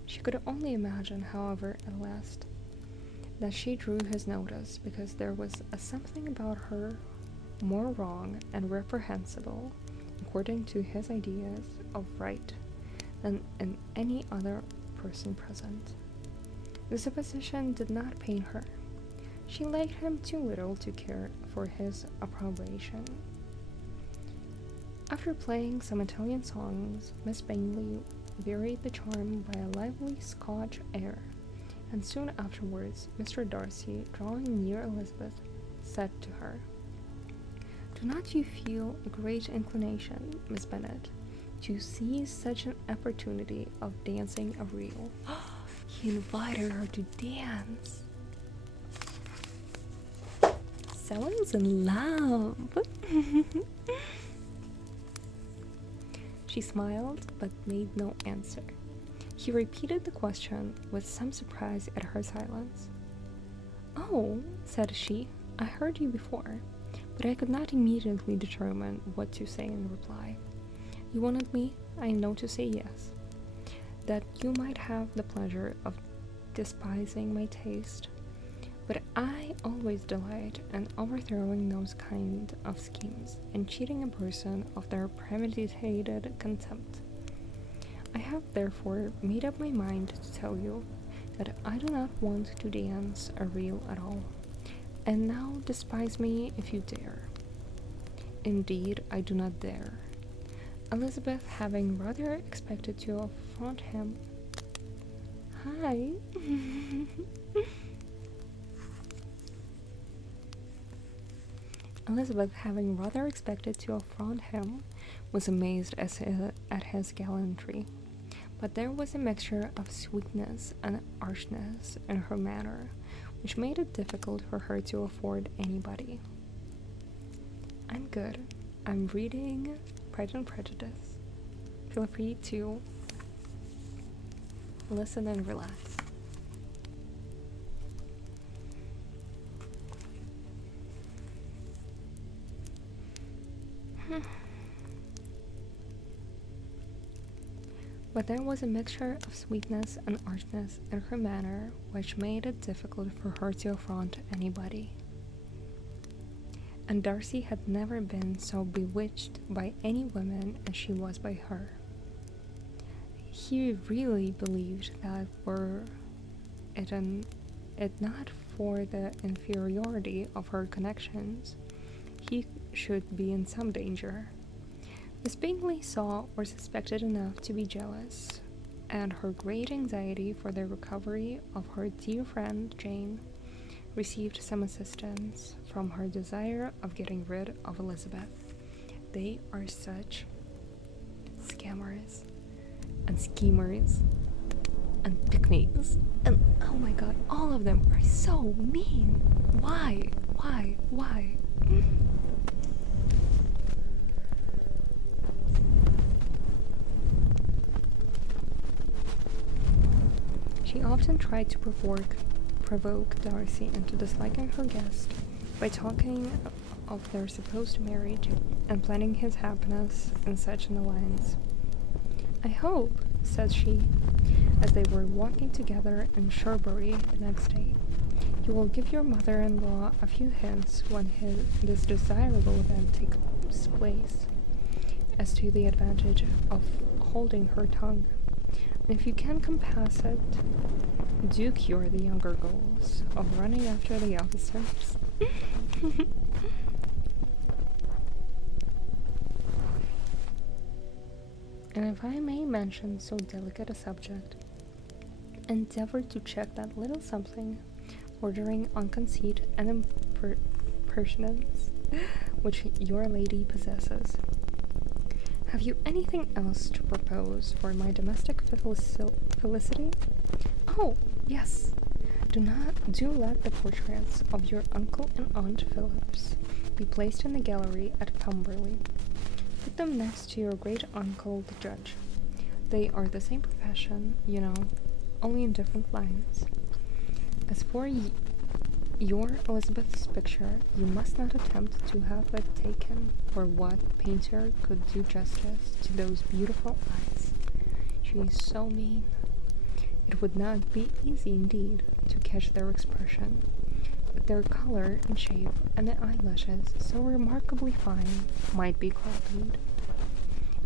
She could only imagine, however, at last, that she drew his notice because there was a something about her more wrong and reprehensible, according to his ideas of right, than in any other person present. The supposition did not pain her. She liked him too little to care for his approbation. After playing some Italian songs, Miss Bingley varied the charm by a lively Scotch air, and soon afterwards Mr. Darcy, drawing near Elizabeth, said to her, "Do not you feel a great inclination, Miss Bennet, to seize such an opportunity of dancing a reel?" He invited her to dance. Someone's in love. She smiled, but made no answer. He repeated the question with some surprise at her silence. "Oh," said she, "I heard you before, but I could not immediately determine what to say in reply. You wanted me, I know, to say yes, that you might have the pleasure of despising my taste, but I always delight in overthrowing those kind of schemes and cheating a person of their premeditated contempt. I have therefore made up my mind to tell you that I do not want to dance a reel at all, and now despise me if you dare. Indeed, I do not dare." Elizabeth, having rather expected to affront him, "Hi." Elizabeth, having rather expected to affront him, was amazed at his gallantry, but there was a mixture of sweetness and archness in her manner, which made it difficult for her to afford anybody. "I'm good. I'm reading Pride and Prejudice. Feel free to listen and relax." But there was a mixture of sweetness and archness in her manner which made it difficult for her to affront anybody. And Darcy had never been so bewitched by any woman as she was by her. He really believed that were it not for the inferiority of her connections, he should be in some danger. Miss Bingley saw or suspected enough to be jealous, and her great anxiety for the recovery of her dear friend Jane received some assistance from her desire of getting rid of Elizabeth. They are such scammers and schemers and pick-me-ups, and oh my god, all of them are so mean. Why? She often tried to provoke Darcy into disliking her guest by talking of their supposed marriage and planning his happiness in such an alliance. "I hope," said she, as they were walking together in Shrewsbury the next day, "you will give your mother-in-law a few hints when this desirable event takes place, as to the advantage of holding her tongue. And if you can compass it, do cure the younger girls of running after the officers. And if I may mention so delicate a subject, endeavor to check that little something bordering on conceit and impertinence which your lady possesses. Have you anything else to propose for my domestic felicity? Oh, yes. Do let the portraits of your uncle and aunt Phillips be placed in the gallery at Pemberley. Put them next to your great uncle the judge. They are the same profession, you know, only in different lines. As for your Elizabeth's picture, you must not attempt to have it taken, for what painter could do justice to those beautiful eyes? She is so mean. It would not be easy indeed to catch their expression, but their color and shape, and the eyelashes, so remarkably fine, might be copied.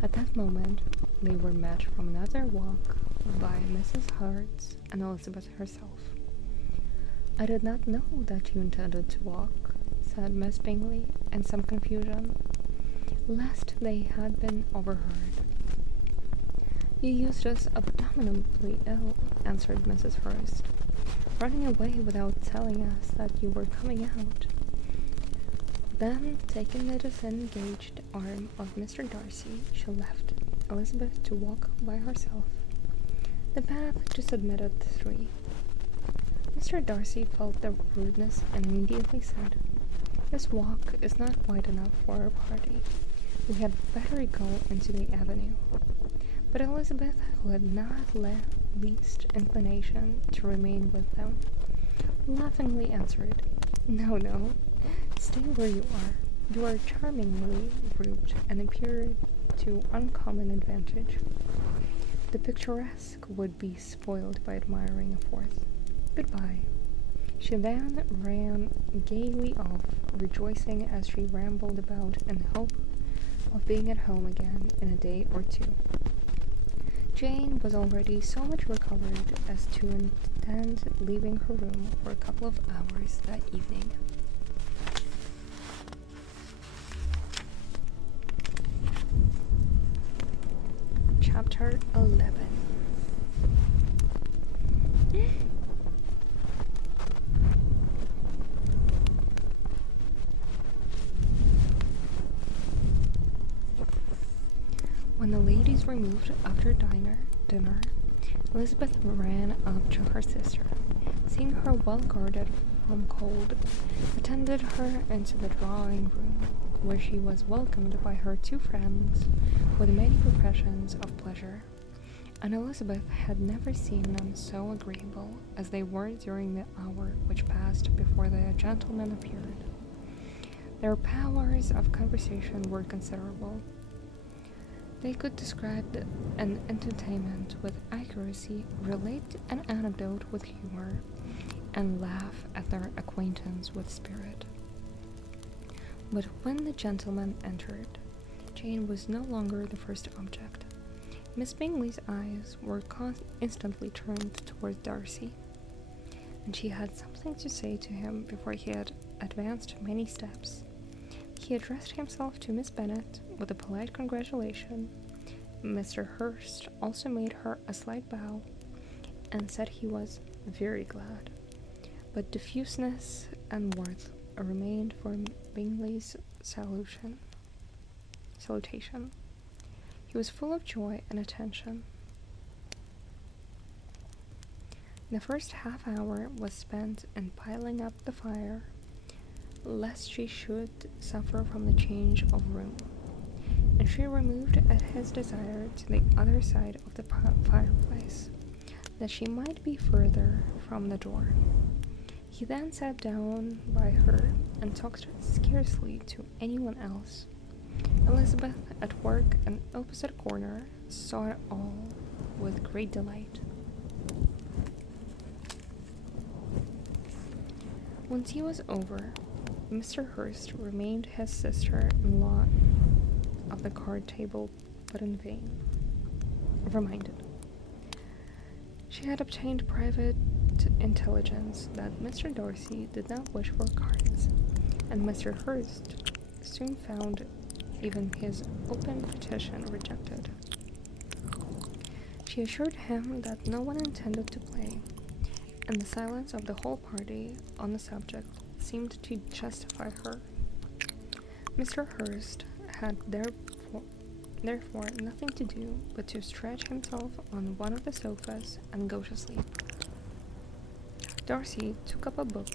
At that moment, they were met from another walk by Mrs. Harts and Elizabeth herself. I did not know that you intended to walk, said Miss Bingley, in some confusion, lest they had been overheard. You used us abominably ill, answered Mrs. Hurst, running away without telling us that you were coming out. Then, taking the disengaged arm of Mr. Darcy, she left Elizabeth to walk by herself. The path just admitted the three. Mr. Darcy felt their rudeness and immediately said, "This walk is not wide enough for our party. We had better go into the avenue." But Elizabeth, who had not the least inclination to remain with them, laughingly answered, "No, no, stay where you are. You are charmingly grouped and appear to uncommon advantage. The picturesque would be spoiled by admiring a fourth. Goodbye." She then ran gaily off, rejoicing as she rambled about in the hope of being at home again in a day or two. Jane was already so much recovered as to intend leaving her room for a couple of hours that evening. Chapter 11. When the ladies removed after dinner, Elizabeth ran up to her sister, seeing her well guarded from cold, attended her into the drawing room, where she was welcomed by her two friends with many professions of pleasure, and Elizabeth had never seen them so agreeable as they were during the hour which passed before the gentlemen appeared. Their powers of conversation were considerable. They could describe an entertainment with accuracy, relate an anecdote with humor, and laugh at their acquaintance with spirit. But when the gentlemen entered, Jane was no longer the first object. Miss Bingley's eyes were instantly turned toward Darcy, and she had something to say to him before he had advanced many steps. He addressed himself to Miss Bennet with a polite congratulation. Mr. Hurst also made her a slight bow, and said he was very glad, but diffuseness and warmth remained for Bingley's salutation. He was full of joy and attention. The first half hour was spent in piling up the fire, lest she should suffer from the change of room, and she removed at his desire to the other side of the fireplace, that she might be further from the door. He then sat down by her and talked scarcely to anyone else. Elizabeth, at work in the opposite corner, saw it all with great delight. When tea was over, Mr. Hurst remained his sister-in-law of the card table, but in vain. Reminded. She had obtained private intelligence that Mr. Darcy did not wish for cards, and Mr. Hurst soon found even his open petition rejected. She assured him that no one intended to play, and the silence of the whole party on the subject seemed to justify her. Mr. Hurst had therefore nothing to do but to stretch himself on one of the sofas and go to sleep. Darcy took up a book,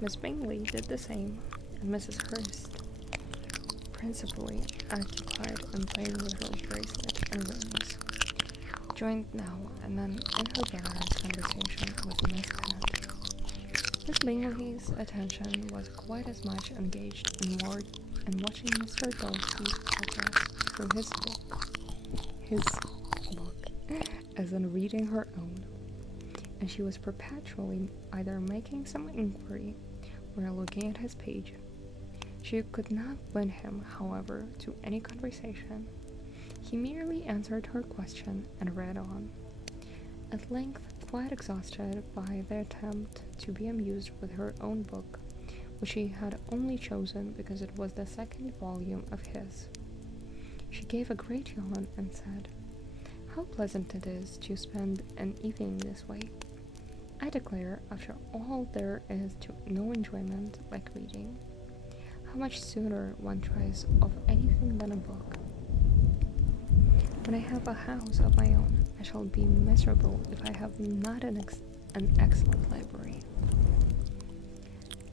Miss Bingley did the same, and Mrs. Hurst, principally occupied in playing with her bracelet and rings, joined now and then in her brother's conversation with Miss Bennet. Miss Bingley's attention was quite as much engaged in watching Mr. Darcy's progress through his book, as in reading her own, and she was perpetually either making some inquiry or looking at his page. She could not win him, however, to any conversation. He merely answered her question and read on. At length, quite exhausted by the attempt to be amused with her own book, which she had only chosen because it was the second volume of his, she gave a great yawn and said, "How pleasant it is to spend an evening this way. I declare, after all, there is no enjoyment like reading. How much sooner one tries of anything than a book. When I have a house of my own, I shall be miserable if I have not an excellent library."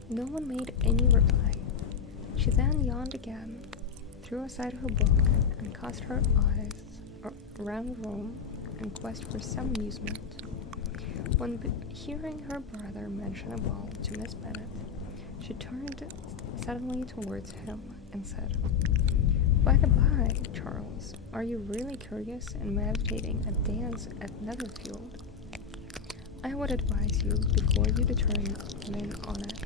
No one made any reply. She then yawned again, threw aside her book, and cast her eyes around the room in quest for some amusement. When hearing her brother mention a ball to Miss Bennet, she turned suddenly towards him and said, "By the by, Charles, are you really curious in meditating a dance at Netherfield? I would advise you, before you determine on it,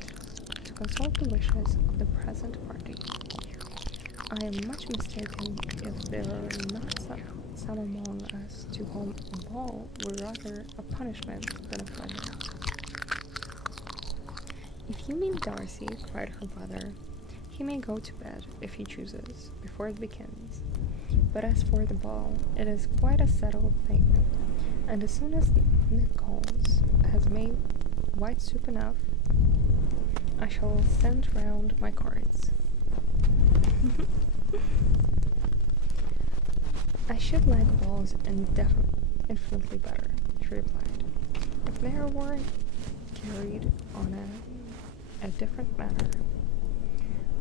to consult the wishes of the present party. I am much mistaken if there are not some among us to whom a ball were rather a punishment than a pleasure." "If you mean Darcy," cried her brother, "he may go to bed, if he chooses, before it begins. But as for the ball, it is quite a settled thing, and as soon as Nichols has made white soup enough, I shall send round my cards." "I should like balls infinitely better," she replied, "if they were carried on a different manner.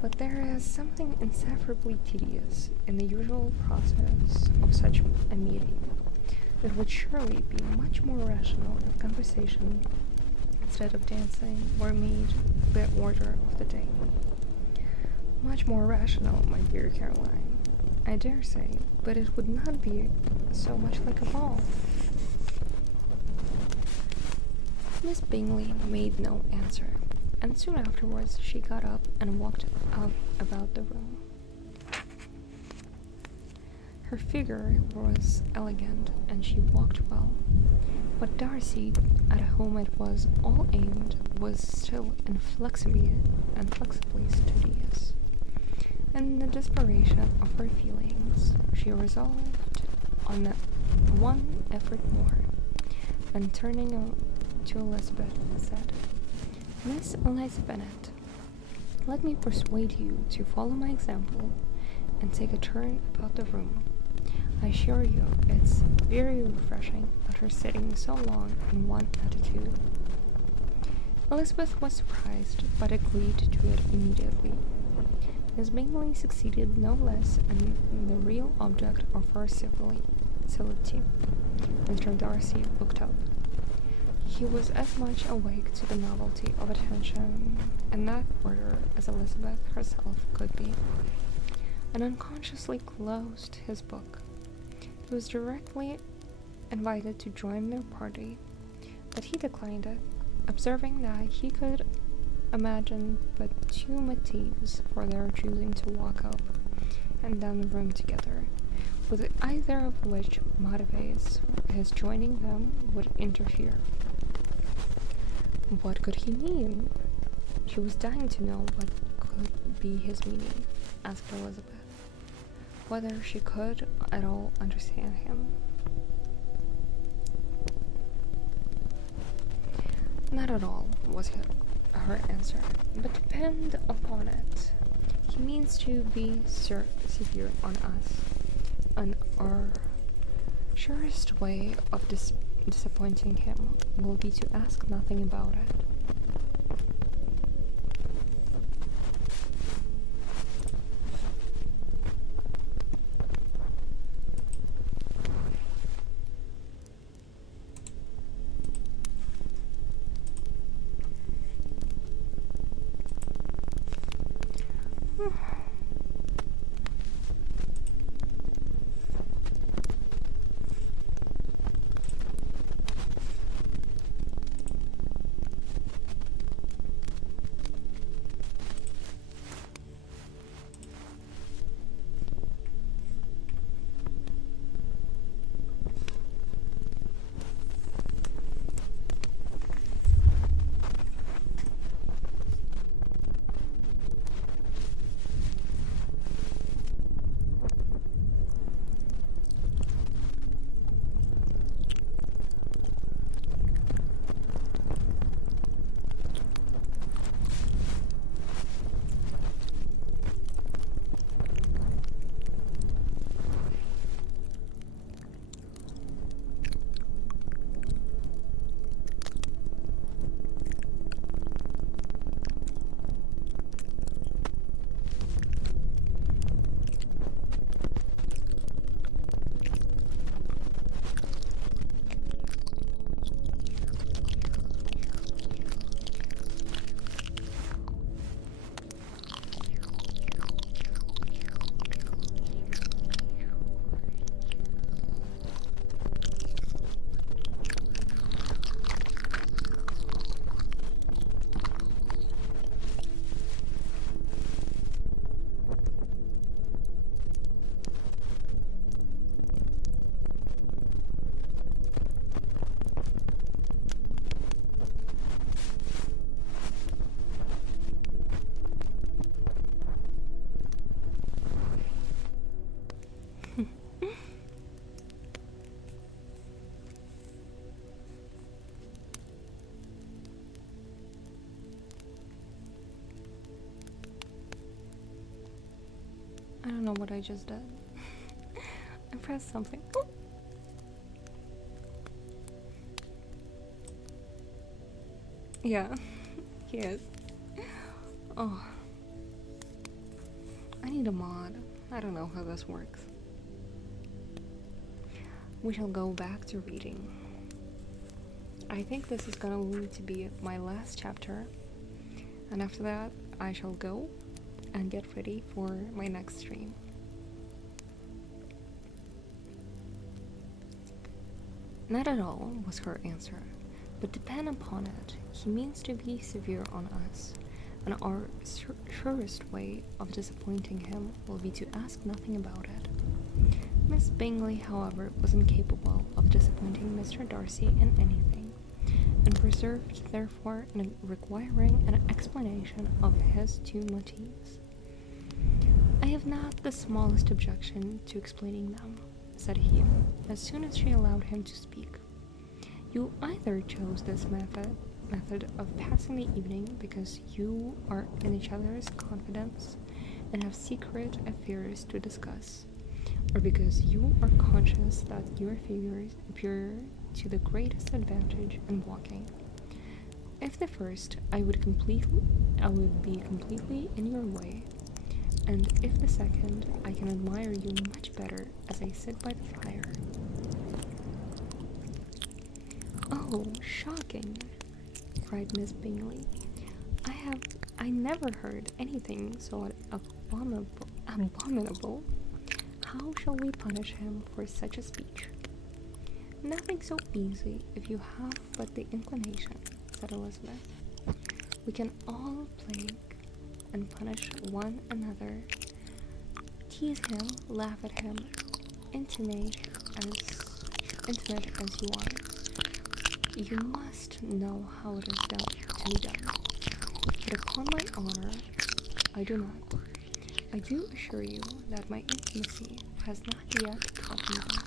But there is something insufferably tedious in the usual process of such a meeting. It would surely be much more rational if conversation, instead of dancing, were made the order of the day." "Much more rational, my dear Caroline, I dare say, but it would not be so much like a ball." Miss Bingley made no answer, and soon afterwards she got up and walked out about the room. Her figure was elegant, and she walked well, but Darcy, at whom it was all aimed, was still inflexibly studious. In the desperation of her feelings, she resolved on one effort more, and turning to Elizabeth, said, "Miss Eliza Bennet, let me persuade you to follow my example and take a turn about the room. I assure you it's very refreshing after sitting so long in one attitude." Elizabeth was surprised, but agreed to it immediately. Miss Bingley succeeded no less in the real object of her civility. Mr. Darcy looked up. He was as much awake to the novelty of attention in that quarter as Elizabeth herself could be, and unconsciously closed his book. He was directly invited to join their party, but he declined it, observing that he could imagine but two motives for their choosing to walk up and down the room together, with either of which motives his joining them would interfere. What could he mean? She was dying to know what could be his meaning, asked Elizabeth. Whether she could at all understand him. Not at all, was her answer, but depend upon it. He means to be severe on us, and our surest way of disappointing him will be to ask nothing about it. I don't know what I just did. I pressed something. Oh. Yeah, he is. Oh. I need a mod. I don't know how this works. We shall go back to reading. I think this is gonna need to be my last chapter. And after that, I shall go and get ready for my next stream. Not at all, was her answer, but depend upon it, he means to be severe on us, and our surest way of disappointing him will be to ask nothing about it. Miss Bingley, however, was incapable of disappointing Mr. Darcy in anything, and persevered therefore in requiring an explanation of his two motives. I have not the smallest objection to explaining them, said he, as soon as she allowed him to speak. You either chose this method of passing the evening because you are in each other's confidence and have secret affairs to discuss, or because you are conscious that your figures appear to the greatest advantage in walking. If the first, I would be completely in your way, and if the second, I can admire you much better as I sit by the fire. Oh, shocking, cried Miss Bingley. I never heard anything so abominable. How shall we punish him for such a speech? Nothing so easy if you have but the inclination, said Elizabeth. We can all plague and punish one another, tease him, laugh at him, intimate as you are. You must know how it is done to be done. But upon my honor, I do not. I do assure you that my intimacy has not yet taught me this.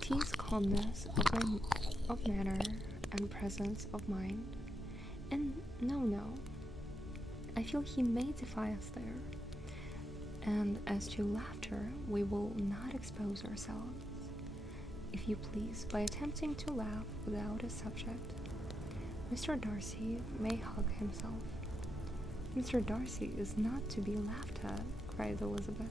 T's calmness of manner and presence of mind. And no, I feel he may defy us there. And as to laughter, we will not expose ourselves, if you please, by attempting to laugh without a subject. Mr. Darcy may hug himself. Mr. Darcy is not to be laughed at, cried Elizabeth.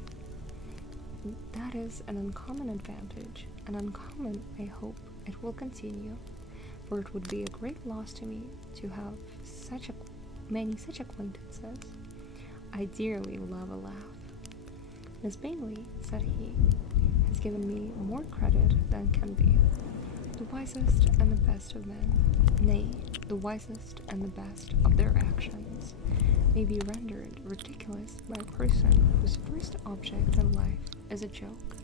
That is an uncommon advantage, and uncommon, I hope, it will continue, for it would be a great loss to me to have many such acquaintances. I dearly love a laugh. Miss Bingley, said he, has given me more credit than can be. The wisest and the best of men, nay, the wisest and the best of their actions, may be rendered ridiculous by a person whose first object in life is a joke.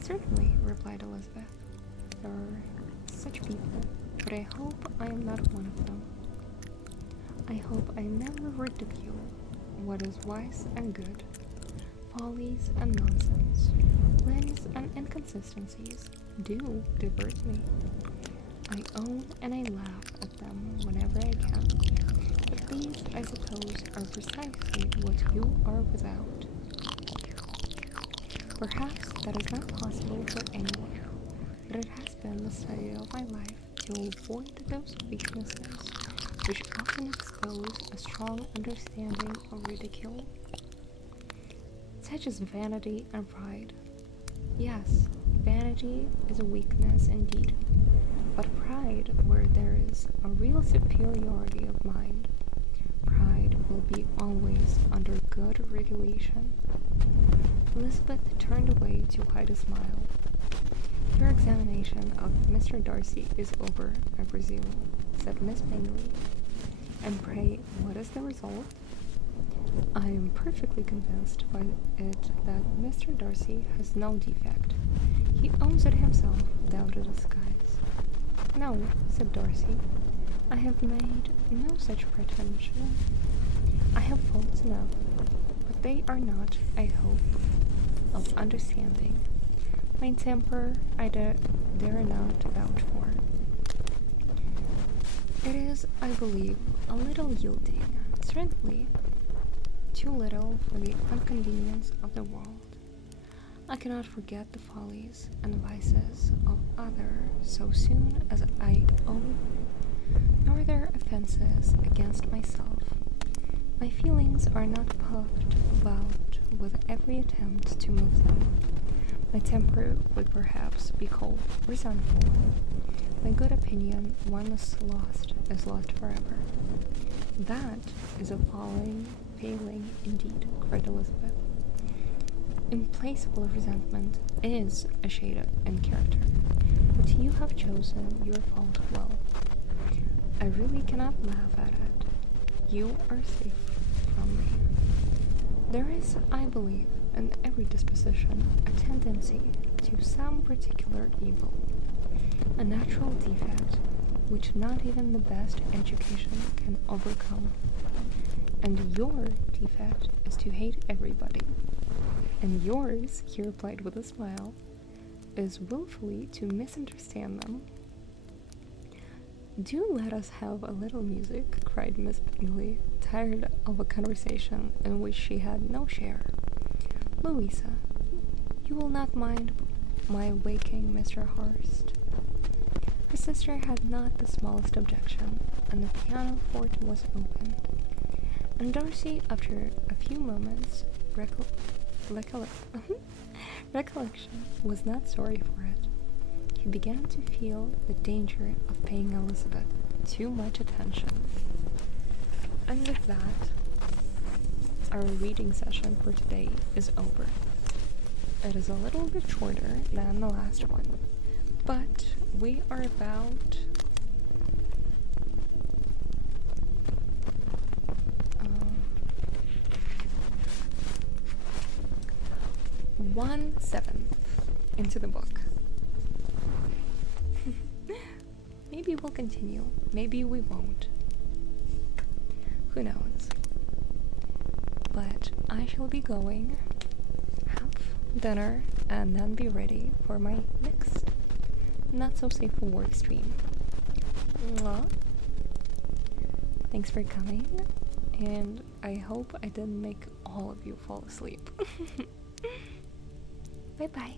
Certainly, replied Elizabeth, there are such people, but I hope I am not one of them. I hope I never ridicule what is wise and good. Follies and nonsense, whims and inconsistencies do divert me. I own and I laugh at them whenever I can. But these, I suppose, are precisely what you are without. Perhaps that is not possible for anyone, but it has been the study of my life to avoid those weaknesses which often expose a strong understanding of ridicule. Such as vanity and pride. Yes, vanity is a weakness indeed, but pride, where there is a real superiority of mind, pride will be always under good regulation. Elizabeth turned away to hide a smile. Your examination of Mr. Darcy is over, I presume, said Miss Bingley. And pray, what is the result? I am perfectly convinced by it that Mr. Darcy has no defect. He owns it himself without a disguise. No, said Darcy, I have made no such pretension. I have faults enough, but they are not, I hope, of understanding. My temper I dare not vouch for. It is, I believe, a little yielding, certainly too little for the inconvenience of the world. I cannot forget the follies and vices of others so soon as I own, nor their offences against myself. My feelings are not puffed about with every attempt to move them. My temper would perhaps be called resentful. My good opinion, once lost, is lost forever. That is a failing indeed, cried Elizabeth. Implacable resentment is a shade in character, but you have chosen your fault well. I really cannot laugh at it. You are safe from me. There is, I believe, in every disposition a tendency to some particular evil, a natural defect which not even the best education can overcome. And your defect is to hate everybody. And yours, he replied with a smile, is willfully to misunderstand them. Do let us have a little music, cried Miss Bingley, tired of a conversation in which she had no share. Louisa, you will not mind my waking Mr. Hurst? Her sister had not the smallest objection, and the pianoforte was opened. And Darcy, after a few moments' recollection, was not sorry for it. He began to feel the danger of paying Elizabeth too much attention. And with that, our reading session for today is over. It is a little bit shorter than the last one, but we are about 1/7 into the book. maybe we'll continue. Maybe we won't. Who knows? But I shall be going, have dinner, and then be ready for my next not so safe for work stream. Mwah. Thanks for coming, and I hope I didn't make all of you fall asleep. Bye bye.